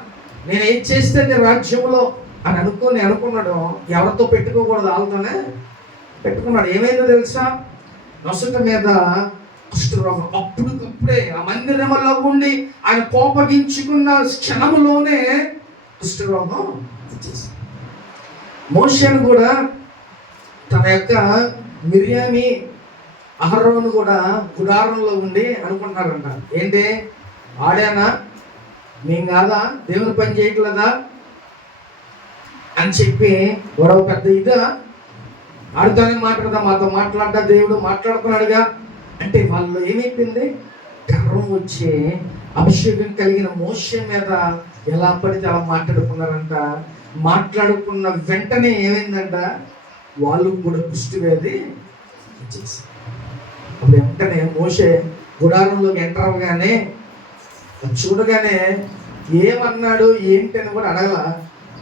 నేను ఏం చేస్తే రాజ్యంలో అని అనుకున్నాడు. ఎవరితో పెట్టుకోకూడదు, వాళ్ళతోనే పెట్టుకున్నాడు. ఏమైందో తెలుసా? నొసట మీద కుష్ఠరోగం. అప్పుడే ఆ మందిరంలో ఉండి ఆయన కోపగించుకున్న క్షణములోనే కుష్ఠరోగం వచ్చేసింది. మోషేను కూడా తన యొక్క మిరియామి అహరోను కూడా గుడారంలో ఉండి అనుకుంటున్నారంట, ఏంటి ఆడానా, మేము కాదా దేవుని పని చేయట్లేదా అని చెప్పి గొడవ పెద్ద ఇదా, ఆడుతానే మాట్లాడదా, మాతో మాట్లాడ్డా దేవుడు మాట్లాడుతున్నాడుగా అంటే వాళ్ళు ఏమైపోయింది, గర్వం వచ్చి అభిషేకం కలిగిన మోషే మీద ఎలా పడితే అలా మాట్లాడుకున్నారంట. మాట్లాడుకున్న వెంటనే ఏమైందంట, వాళ్ళు కూడా కుష్టి వ్యాధి వచ్చేసి అప్పుడు వెంటనే మోషే గుడారంలోకి ఎంటర్ అవ్వగానే చూడగానే ఏమన్నాడు ఏంటని కూడా అడగల.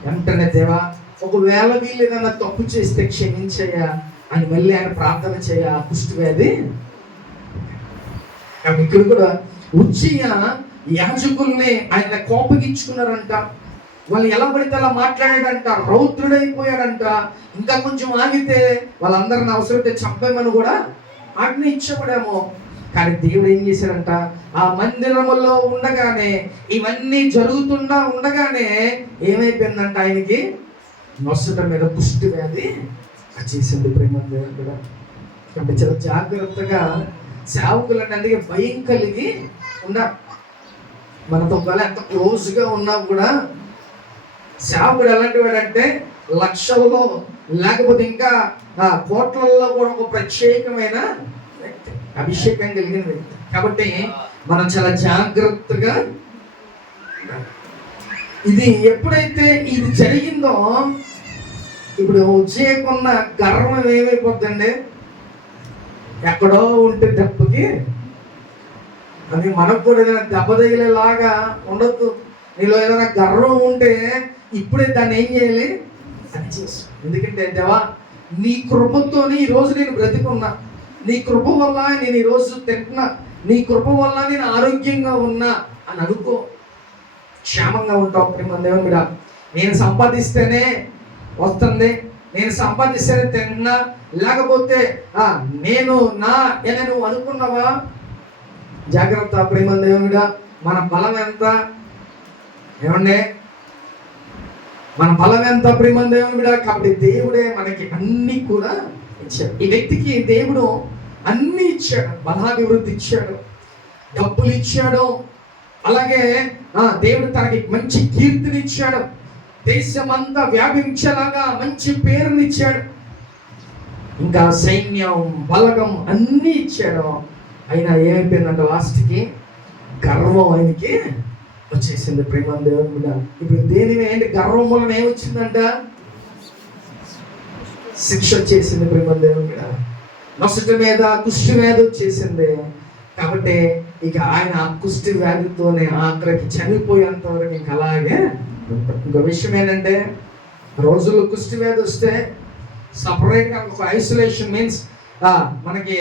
వెంటనే దేవా ఒకవేళ వీళ్ళు ఏదైనా తప్పు చేస్తే క్షమించయ్యా అని మళ్ళీ ఆయన ప్రార్థన చేయ కుష్టి వ్యాధి. ఇక్కడ కూడా ఉజ్జియా యాజకుల్ని ఆయన కోపగించుకున్నారంట. వాళ్ళు ఎలా పడితే అలా మాట్లాడాడంట, రౌద్రుడైపోయాడంట. ఇంకా కొంచెం ఆగితే వాళ్ళందరిని అవసరమైతే చంపేమని కూడా ఆజ్ఞ ఇచ్చబడేమో. కానీ దేవుడు ఏం చేశాడంట, ఆ మందిరములో ఉండగానే ఇవన్నీ ఉండగానే ఏమైపోయిందంట, ఆయనకి నొసట మీద కుష్టి వ్యాధి వచ్చేసింది. ప్రేమ కూడా కాబట్టి చాలా జాగ్రత్తగా సేవకులని అందుకే భయం కలిగి ఉండాలి. మనతో ఒకవేళ ఎంత క్లోజ్గా ఉన్నా కూడా సేవకుడు ఎలాంటి వాడంటే లక్షల్లో లేకపోతే ఇంకా కోట్లలో కూడా ఒక ప్రత్యేకమైన వ్యక్తి, అభిషేకం కలిగిన వ్యక్తి. కాబట్టి మనం చాలా జాగ్రత్తగా, ఇది ఎప్పుడైతే ఇది జరిగిందో ఇప్పుడు ఉజ్జయకున్న గర్వం ఏమైపోద్దండి, ఎక్కడో ఉంటే దెబ్బకి అది మనకు కూడా ఏదైనా దెబ్బ తగిలేలాగా ఉండొద్దు. నీలో ఏదైనా గర్వం ఉంటే ఇప్పుడే దాన్ని ఏం చేయాలి, అని చేసు. ఎందుకంటే దేవా నీ కృపతోని ఈరోజు నేను బ్రతికున్నా, నీ కృప వల్ల నేను ఈరోజు తింటున్నా, నీ కృప వల్ల నేను ఆరోగ్యంగా ఉన్నా అని అనుకో, క్షేమంగా ఉంటావు. ప్రేమ దేవుని బిడ్డ, నేను సంపాదిస్తేనే వస్తుంది, నేను సంపాదిస్తేనే తిన్నా, లేకపోతే నేను నువ్వు అనుకున్నావా? జాగ్రత్త ప్రేమ దేవుని బిడ్డ. మన బలం ఎంత ఏమండే, మన బలం ఎంత ప్రేమ దేవుని బిడ్డ. కాబట్టి దేవుడే మనకి అన్ని కూడా ఇచ్చాడు. ఈ వ్యక్తికి దేవుడు అన్ని ఇచ్చాడు, బలాభివృద్ధి ఇచ్చాడు, డబ్బులు ఇచ్చాడు, అలాగే దేవుడు తనకి మంచి కీర్తిని ఇచ్చాడు, దేశమంతా వ్యాపించేలాగా మంచి పేరునిచ్చాడు, ఇంకా సైన్యం బలగం అన్నీ ఇచ్చాడు. అయినా ఏమైపోయిందంట, లాస్ట్కి గర్వం ఆయనకి వచ్చేసింది. ప్రేమ దేవుని మీద ఇప్పుడు దేని ఏంటి గర్వం వలన ఏమొచ్చిందంట, శిక్ష వచ్చేసింది. ప్రేమ దేవుని మీద నొసటి మీద కుష్టి వ్యాధి వచ్చేసింది. కాబట్టి ఇక ఆయన కుష్టి వ్యాధితోనే ఆఖరికి చనిపోయేంత వరకు ఇంక అలాగే. ఇంకో విషయం ఏంటంటే, రోజుల్లో కుష్టి వ్యాధి వస్తే సపరేట్గా ఒక ఐసోలేషన్ మీన్స్ మనకి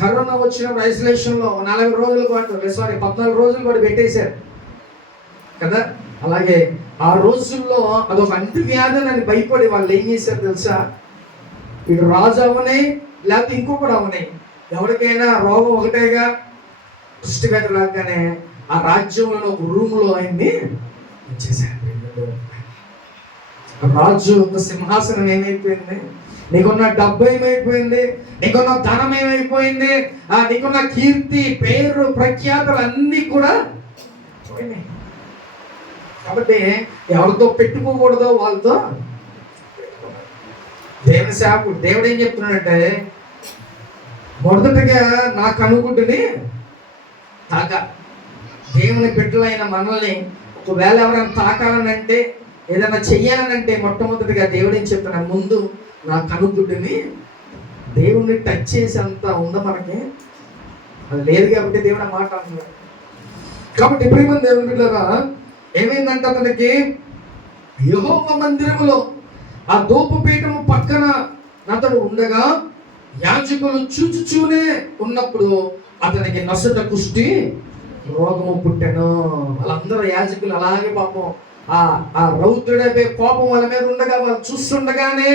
కరోనా వచ్చినప్పుడు ఐసోలేషన్లో 14 రోజుల పాటు పెట్టేశారు కదా. అలాగే ఆ రోజుల్లో అదొక అంటువ్యాధి అని భయపడి వాళ్ళు ఏం చేశారు తెలుసా, ఇటు రాజు అవనే లేకపోతే ఇంకొకటి అవనే, ఎవరికైనా రోగం ఒకటేగా, కుష్టి వ్యాధి లాగానే ఆ రాజ్యంలో ఒక రూమ్లో ఆయన్ని ఇచ్చేశారు. రాజు ఒక సింహాసనం ఏమైపోయింది, నీకున్న డబ్బు ఏమైపోయింది, నీకున్న ధనం ఏమైపోయింది, నీకున్న కీర్తి పేరు ప్రఖ్యాతలు అన్నీ కూడా పోయినాయి. కాబట్టి ఎవరితో పెట్టుకోకూడదో వాళ్ళతో దేవుని సేవకుడు దేవుడు ఏం చెప్తున్నాడంటే, మొదటగా నా కనుగుడ్డుని తాక. దేవుని బిడ్డలైన మనల్ని ఒకవేళ ఎవరైనా తాకాలనంటే, ఏదైనా చెయ్యాలనంటే మొట్టమొదటిగా దేవుడు ఏం చెప్తున్నాడు, ముందు నా కనుగుడ్డుని, దేవుణ్ణి టచ్ చేసేంత ఉందా మనకి, అది లేదు కాబట్టి దేవుడు ఆ మాట అంటున్నాడు. కాబట్టి ప్రేమ దేవుని బిడ్డలారా ఏమైందంటే, అతనికి యెహోవా మందిరములో ఆ ధూపపీఠము పక్కన అతడు ఉండగా యాజకులు చూచుచూనే ఉన్నప్పుడు అతనికి నొసట కుష్టి రోగము పుట్టెను. వాళ్ళందరూ యాజకులు అలాగే పాపం ఆ రౌద్రుడైతే కోపం వాళ్ళ మీద ఉండగా వాళ్ళు చూస్తుండగానే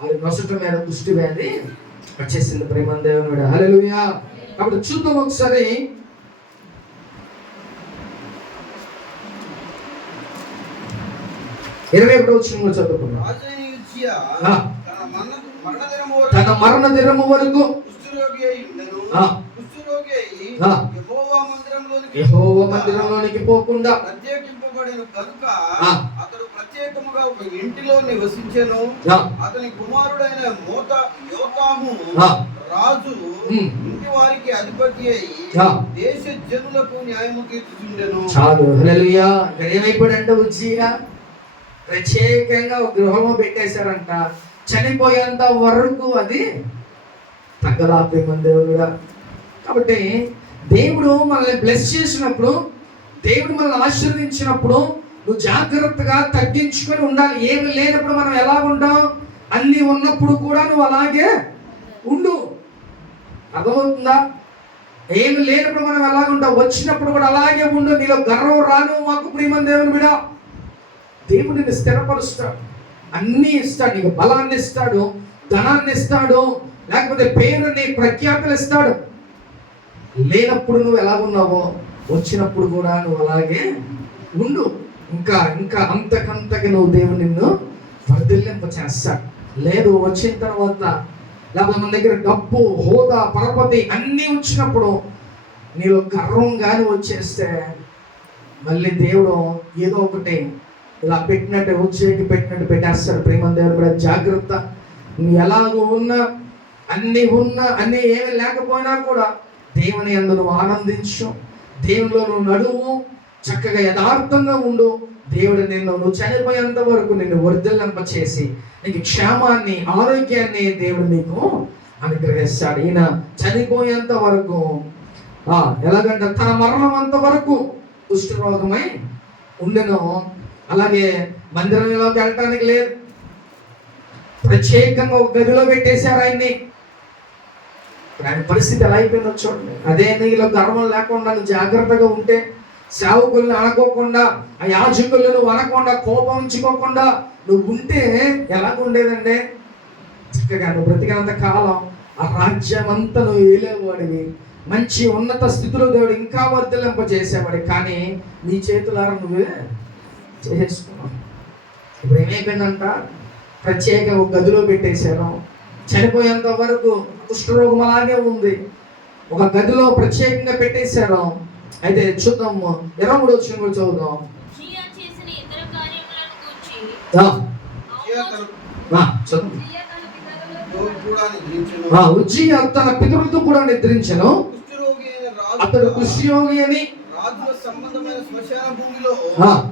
అది నొసట మీద కుష్టి వ్యాధి వచ్చేసింది. ప్రేమ దేవుని హల్లెలూయా. కాబట్టి చూద్దాం ఒకసారి ఇరవై 21వ వచనంలో చదువుకున్నాం. తన మరణ దినము వరకు యెహోవా మందిరంలోనికి పోకుండా ప్రత్యేకింపబడిన కనుక అతడు ప్రత్యేకముగా ఒక ఇంటిలో నివసించెను. అతని కుమారుడైన యోతాము రాజు ఇంటి వారికి అధిపతి అయి దేశ జనులకు న్యాయము తీర్చుచుండెను. చాలు హల్లెలూయా. ఏమైపోయాడంటే ఉజ్జియా ప్రత్యేకంగా ఒక గృహము పెట్టేశారంట, చనిపోయేంత వరకు అది తగ్గలా ప్రేమ దేవుడుగా. కాబట్టి దేవుడు మనల్ని బ్లెస్ చేసినప్పుడు, దేవుడు మనల్ని ఆశీర్వదించినప్పుడు నువ్వు జాగ్రత్తగా తగ్గించుకొని ఉండాలి. ఏమి లేనప్పుడు మనం ఎలా ఉంటాం, అన్నీ ఉన్నప్పుడు కూడా నువ్వు అలాగే ఉండు. అర్థమవుతుందా? ఏమి లేనప్పుడు మనం ఎలాగ ఉంటాం, వచ్చినప్పుడు కూడా అలాగే ఉండు. నీలో గర్వం రాను మాకు ప్రేమ దేవుని బిడ్డ. దేవుడు నిన్ను స్థిరపరుస్తాడు, అన్నీ ఇస్తాడు, నీకు బలాన్ని ఇస్తాడు, ధనాన్ని ఇస్తాడు, లేకపోతే పేరుని ప్రఖ్యాతులు ఇస్తాడు. లేనప్పుడు నువ్వు ఎలా ఉన్నావో వచ్చినప్పుడు కూడా నువ్వు అలాగే ఉండు. ఇంకా ఇంకా అంతకంతకి నువ్వు దేవుడు నిన్ను వర్ధిల్లింప చేస్తాడు. లేదు వచ్చిన తర్వాత, లేకపోతే మన దగ్గర డబ్బు, హోదా, పరపతి అన్నీ వచ్చినప్పుడు నీలో గర్వం కానీ వచ్చేస్తే మళ్ళీ దేవుడు ఏదో ఒకటి ఇలా పెట్టినట్టు ఉచ్చేకి పెట్టినట్టు పెట్టేస్తారు. ప్రేమ దేవుడు కూడా జాగ్రత్త. నువ్వు ఎలాగో ఉన్నా, అన్నీ ఏమి లేకపోయినా కూడా దేవుని యందు నువ్వు ఆనందించు, దేవునిలో నువ్వు నడువు, చక్కగా యథార్థంగా ఉండు. దేవుడు నువ్వు చనిపోయేంత వరకు నిన్ను వర్ధిల్లింప చేసి నీకు క్షేమాన్ని, ఆరోగ్యాన్ని దేవుడు నీకు అనుగ్రహిస్తాడు. ఈయన చనిపోయేంత వరకు ఎలాగంటే తన మరణం అంత వరకు కుష్ఠరోగమై ఉండెను. అలాగే మందిరంలోకి వెళ్ళటానికి లేదు, ప్రత్యేకంగా ఒక గదిలో పెట్టేశారు ఆయన్ని. ఆయన పరిస్థితి ఎలా అయిపోయిందో చూడండి. అదే నీలో గర్వం లేకుండా నువ్వు జాగ్రత్తగా ఉంటే, సేవకుల్ని అనకోకుండా, ఆ యాజకులను నువ్వు అనకుండా, కోపం ఉంచుకోకుండా నువ్వు ఉంటే ఎలాగ ఉండేదంటే, చక్కగా నువ్వు బ్రతికినంత కాలం ఆ రాజ్యం అంతా నువ్వు ఏలేవాడివి, మంచి ఉన్నత స్థితిలో దేవుడు ఇంకా వర్ధలింప చేసేవాడు. కానీ నీ చేతులారా నువ్వే చేసేసుకున్నావు. ఇప్పుడు ఏమైపోయిందంట, ప్రత్యేక ఒక గదిలో పెట్టేశారు. చనిపోయేంత వరకు కుష్ఠరోగం అలాగే ఉంది, ఒక గదిలో ప్రత్యేకంగా పెట్టేశారు. అయితే చూద్దాము, 23వ వచనం కూడా చదువుదాం. ఉజ్జియా తన పితరులతో కూడా నిద్రించెను, అతడు కుష్ఠరోగి అని రాజుల సంబంధమైన శ్మశాన భూమిలో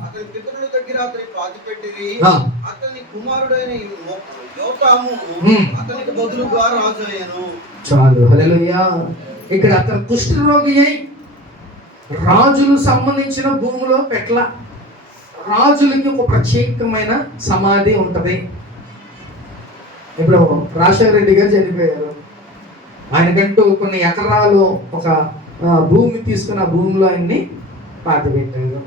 అతని పితరుల దగ్గర అతని పాతిపెట్టిరి. అతని కుమారుడైన యోతాము అతనికి బదులుగా రాజు అయ్యను. చాలు, హల్లెలూయా. ఇక్కడ అతను కుష్ఠరోగి అయి రాజులు సంబంధించిన భూమిలో పెట్ల. రాజులకి ఒక ప్రత్యేకమైన సమాధి ఉంటది. ఇప్పుడు రాజశేఖర రెడ్డి గారు చనిపోయారు, ఆయనకంటూ కొన్ని ఎకరాలు ఒక భూమి తీసుకుని ఆ భూమిలో ఆయన్ని పాతిపెట్టారు.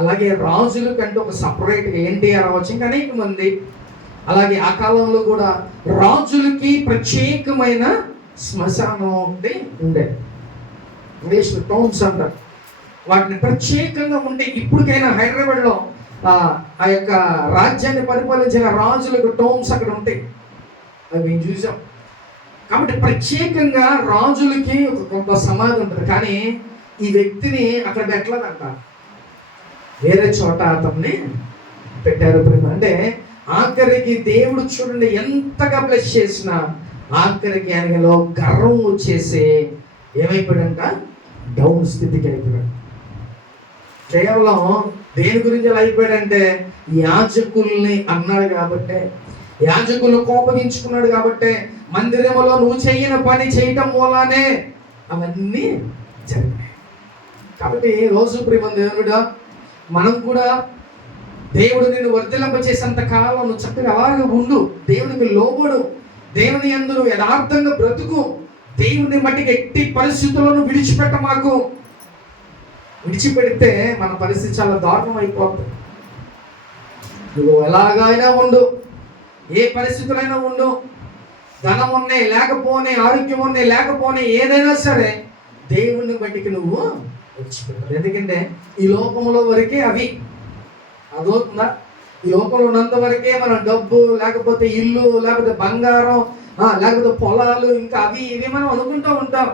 అలాగే రాజుల కంటూ ఒక సపరేట్గా ఎన్టీఆర్ అవ్వచ్చు, ఇంకా అనేక మంది. అలాగే ఆ కాలంలో కూడా రాజులకి ప్రత్యేకమైన శ్మశానం ఒకటి ఉండేది, టౌన్స్ అంటారు వాటిని. ప్రత్యేకంగా ఉంటే ఇప్పటికైనా హైదరాబాద్లో ఆ యొక్క రాజ్యాన్ని పరిపాలించిన రాజులకు టౌన్స్ అక్కడ ఉంటాయి, అది మేము చూసాం. కాబట్టి ప్రత్యేకంగా రాజులకి ఒక కొంత సమాధి ఉంటుంది. కానీ ఈ వ్యక్తిని అక్కడ పెట్టలేదంట, వేరే చోట అతన్ని పెట్టారు. అంటే ఆఖరికి దేవుడు చూడండి ఎంతగా బ్లెస్ చేసినా ఆఖరికి ఆయనలో గర్వం వచ్చేసి ఏమైపోయాడంట, డౌన్ స్థితికి అయిపోయాడు. కేవలం దేని గురించి అలా అయిపోయాడంటే, యాజకుల్ని అన్నాడు కాబట్టే, యాజకులు కోపగించుకున్నాడు కాబట్టే, మందిరంలో నువ్వు చేయని పని చేయటం మూలానే అవన్నీ జరిగినాయి. కాబట్టి రోజు ప్రియమ దేవుడా, మనం కూడా దేవుడు నిన్ను వర్ధిల్లింప చేసేంత కాలం నువ్వు చక్కగా అలాగే ఉండు, దేవునికి లోబడు, దేవుని యందు యథార్థంగా బ్రతుకు. దేవుని మట్టికి ఎట్టి పరిస్థితులను విడిచిపెట్ట మాకు. విడిచిపెడితే మన పరిస్థితి చాలా దారుణం అయిపోతుంది. నువ్వు ఎలాగైనా ఉండు, ఏ పరిస్థితులైనా ఉండు, ధనం ఉన్నాయి లేకపోనే, ఆరోగ్యం ఉన్నాయి లేకపోనే, ఏదైనా సరే దేవుని బట్టికి నువ్వు విడిచిపెట్టాలి. ఎందుకంటే ఈ లోకంలో వరకే అవి అదవుతుందా, ఈ లోకంలో ఉన్నంత వరకే మనం డబ్బు లేకపోతే ఇల్లు లేకపోతే బంగారం లేకపోతే పొలాలు ఇంకా అవి ఇవి మనం అనుకుంటూ ఉంటాం.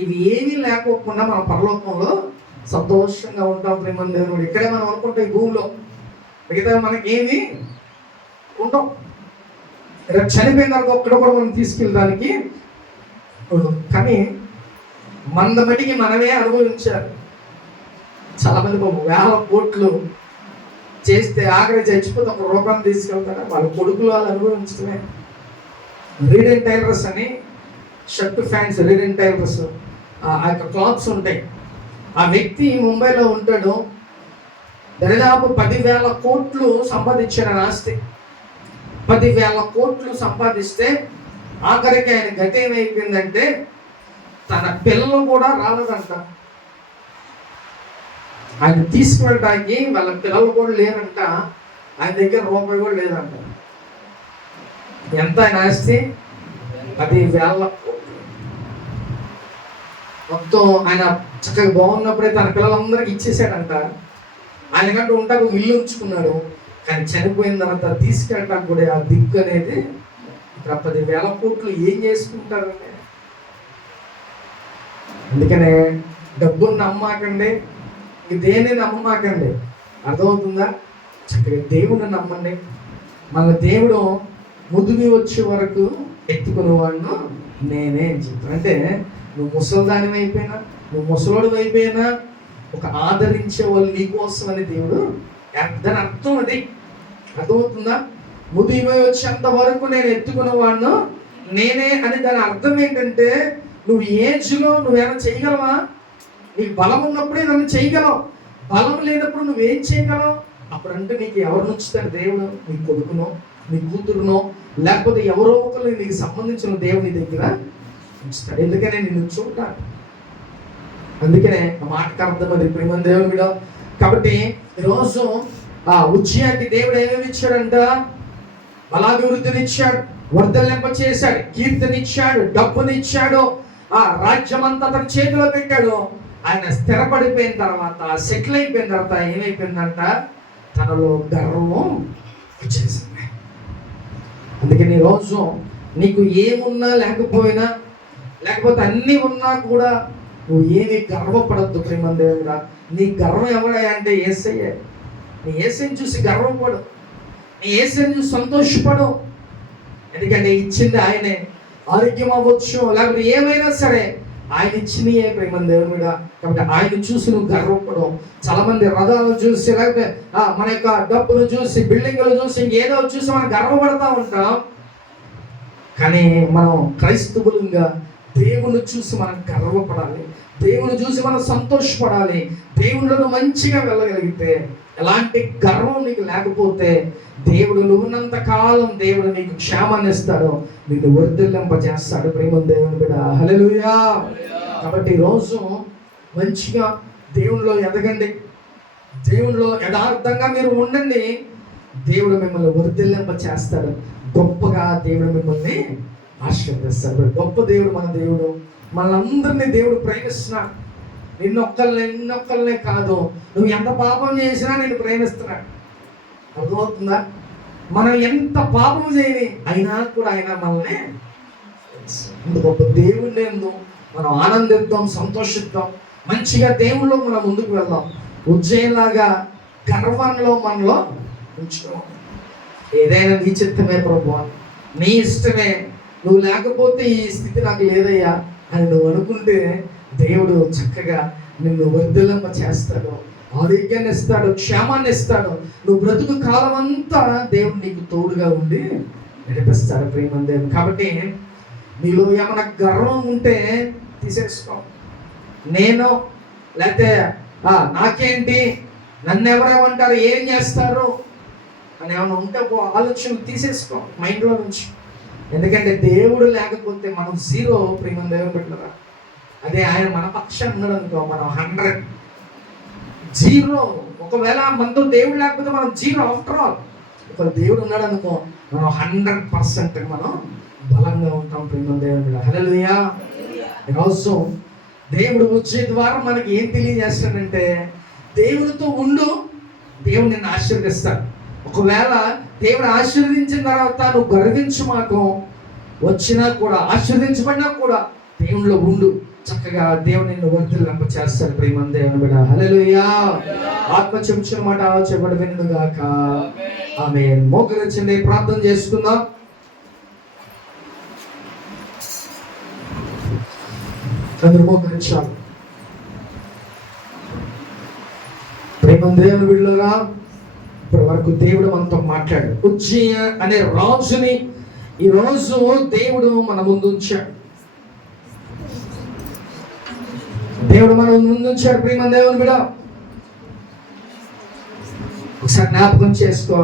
ఇవి ఏమీ లేకోకుండా మనం పరలోకంలో సంతోషంగా ఉంటాం. ప్రేమ దేవుడు ఇక్కడే మనం అనుకుంటాం, ఈ భూమిలో మిగతా మనకేమి ఉంటాం. రేపు చనిపోయిన తర్వాత ఒక్కడ కూడా మనం తీసుకెళ్ళడానికి. కానీ మంద మటికి మనమే అనుభవించారు. చాలా మంది వేల కోట్లు చేస్తే ఆఖరి చచ్చిపోతే ఒక రూపాయలు తీసుకెళ్తారా, వాళ్ళ కొడుకులు వాళ్ళు అనుభవించడమే. రీడ్ అండ్ టైలర్స్ అని shirt fans, read and tailors ఆ యొక్క క్లాత్స్ ఉంటాయి. ఆ వ్యక్తి ముంబైలో ఉంటాడు, దాదాపు 10,000 కోట్లు సంపాదించాడు ఆస్తి. 10,000 కోట్లు సంపాదిస్తే ఆఖరికి ఆయన గతి ఏమైపోయిందంటే తన పిల్లలు కూడా రాలేదంట. ఆయన తీసుకువెళ్ళడానికి వాళ్ళ పిల్లలు కూడా లేరంట, ఆయన దగ్గర రూపాయి కూడా లేదంట. ఎంత ఆయన ఆస్తి? 10,000 కోట్లు. మొత్తం ఆయన చక్కగా బాగున్నప్పుడే తన పిల్లలందరికీ ఇచ్చేసాడంట. ఆయనకంటూ ఉంటాకు ఇల్లు ఉంచుకున్నాడు. కానీ చనిపోయిన తర్వాత తీసుకెళ్ళడానికి కూడా ఆ దిక్కు అనేది ఇక్కడ 10,000 కోట్లు ఏం చేసుకుంటారండి. అందుకనే డబ్బుని నమ్మకండి, దేన్ని నమ్మమాకండి. అర్థమవుతుందా? చక్కగా దేవుని నమ్మండి. మన దేవుడు ముదిమి వచ్చే వరకు ఎత్తుకునే వాడిను నేనే అని చెప్పాను. అంటే నువ్వు ముసలిదాని అయిపోయినా, నువ్వు ముసలోడు అయిపోయినా ఒక ఆదరించే వాళ్ళు నీకోసం అని దేవుడు, దాని అర్థం అది. అర్థమవుతుందా? ముదిమి వచ్చేంత వరకు నేను ఎత్తుకునే వాడిను నేనే అని దాని అర్థం ఏంటంటే, నువ్వు ఏజ్లో నువ్వేమైనా చేయగలవా? నీకు బలం ఉన్నప్పుడే నన్ను చేయగలవు. బలం లేనప్పుడు నువ్వేం చేయగలవు? అప్పుడంటే నీకు ఎవరు నచ్చుతారు? దేవుడు నీ కొడుకునో, నీ కూతురునో, లేకపోతే ఎవరో ఒకరు నీకు సంబంధించిన దేవుని దగ్గర ఉంచుతాడు. ఎందుకనే నేను చూడాలి. అందుకనే ఆ మాటకు అర్థం అది, ప్రేమ దేవుని మీద. కాబట్టి ఈరోజు ఆ ఉజ్జియాకి దేవుడు ఏమేమి ఇచ్చాడంట? బలాభివృద్ధినిచ్చాడు, వర్ధలింప చేశాడు, కీర్తినిచ్చాడు, డబ్బునిచ్చాడు, ఆ రాజ్యం అంతా తన చేతిలో పెట్టాడు. ఆయన స్థిరపడిపోయిన తర్వాత, సెటిల్ అయిపోయిన తర్వాత ఏమైపోయిందంట? తనలో గర్వం వచ్చేసింది. అందుకని ఈరోజు నీకు ఏమున్నా లేకపోయినా, లేకపోతే అన్నీ ఉన్నా కూడా నువ్వు ఏమి గర్వపడద్దు ప్రేమ దేవుడా. నీ గర్వం ఎవరయ్యా అంటే యేసయ్యే. నీ యేసయ్యని చూసి గర్వపడు, నీ యేసయ్యని చూసి సంతోషపడు. ఎందుకంటే ఇచ్చింది ఆయనే. ఆరోగ్యం అవ్వచ్చు, లేకపోతే ఏమైనా సరే ఆయన ఇచ్చినయే ప్రేమ దేవుడా. కాబట్టి ఆయన చూసి నువ్వు గర్వపడు. చాలా మంది రథాలు చూసి, లేకపోతే మన యొక్క డబ్బులు చూసి, బిల్డింగ్లు చూసి, ఇంకేదో చూసి మనం గర్వపడతా ఉంటాం. కానీ మనం క్రైస్తవులుగా దేవుని చూసి మనం గర్వపడాలి, దేవుని చూసి మనం సంతోషపడాలి. దేవుళ్ళను మంచిగా వెళ్ళగలిగితే, ఎలాంటి గర్వం నీకు లేకపోతే, దేవుడు నువ్వున్నంత కాలం దేవుడు నీకు క్షేమాన్ని ఇస్తాడు, నీకు వర్ధిల్లింప చేస్తాడు ప్రేమ దేవుని బిడ్డ. హల్లెలూయా. కాబట్టి ఈరోజు మంచిగా దేవునిలో ఎదగండి, దేవునిలో యథార్థంగా మీరు ఉండండి. దేవుడు మిమ్మల్ని వర్ధిల్లింప చేస్తాడు, గొప్పగా దేవుడు మిమ్మల్ని ఆశీర్వదిస్తాడు. గొప్ప దేవుడు మన దేవుడు. మనందరినీ దేవుడు ప్రేమిస్తున్నాడు. నిన్నొక్కళ్ళనే కాదు, నువ్వు ఎంత పాపం చేసినా నేను ప్రేమిస్తున్నాడు. అర్థమవుతుందా? మనం ఎంత పాపం చేయని అయినా కూడా ఆయన మనల్ని, గొప్ప దేవుడిని ఎందు మనం ఆనందిద్దాం, సంతోషిద్దాం, మంచిగా దేవుళ్ళో మనం ముందుకు వెళ్దాం. ఉజ్జయంలాగా గర్వంలో మనలో ఉంచుకోం. ఏదైనా నీ చిత్తమే ప్రభువా, నీ ఇష్టమే, నువ్వు లేకపోతే ఈ స్థితి నాకు లేదయ్యా అని నువ్వు అనుకుంటే దేవుడు చక్కగా నిన్ను వర్ధిల్లింప చేస్తాడు, ఆరోగ్యాన్ని ఇస్తాడు, క్షేమాన్ని ఇస్తాడు. నువ్వు బ్రతుకు కాలం అంతా దేవుడు నీకు తోడుగా ఉండి నడిపిస్తాడు ప్రేమ దేవుడు. కాబట్టి నీలో ఏమైనా గర్వం ఉంటే తీసేసుకో. నేను లేకపోతే నాకేంటి, నన్ను ఎవరేమంటారు, ఏం చేస్తారు అని ఏమైనా ఉంటే ఆలోచనలు తీసేసుకో మైండ్లో నుంచి. ఎందుకంటే దేవుడు లేకపోతే మనం జీరో ప్రేమ దేవుని పెట్టరా. అదే ఆయన మన పక్షాన్ని ఉన్నాడు అనుకో, మనం 100 జీరో. ఒకవేళ మనతో దేవుడు లేకపోతే మనం జీరో. ఆఫ్టర్ ఆల్ ఒకవేళ దేవుడు ఉన్నాడు అనుకో, మనం 100% మనం బలంగా ఉంటాం ప్రేమ దేవుడు. హల్లెలూయా. ఈరోజు దేవుడు వచ్చే ద్వారా మనకి ఏం తెలియజేస్తాడంటే, దేవుడితో ఉండు, దేవుడు నిన్ను ఆశీర్వదిస్తాడు. ఒకవేళ దేవుడు ఆశీర్వదించిన తర్వాత నువ్వు గర్వించు మాకు, వచ్చినా కూడా ఆశీర్వదించబడినా కూడా దేవునిలో ఉండు, చక్కగా దేవుని నిన్ను వర్ధిల్లింప చేస్తాడు ప్రేమ దేవుని బిడ్డ. హల్లెలూయా. ఆత్మ చెంచిన మాట చెప్పబడి వినుగాక. ఆమేన్. మోకరించండి, ప్రార్థన చేసుకుందాం. అందరూ మోకరించాలి. ప్రేమ దేవుని బిడ్డలుగా ఇప్పటి వరకు దేవుడు మనతో మాట్లాడు. ఉజ్జయ అనే రాజుని ఈరోజు దేవుడు మన ముందు ఉంచాడు. దేవుడు మన ముందు ఉంచాడు ప్రేమ దేవుని బిడ్డ. ఒకసారి జ్ఞాపకం చేసుకో.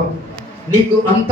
నీకు అంత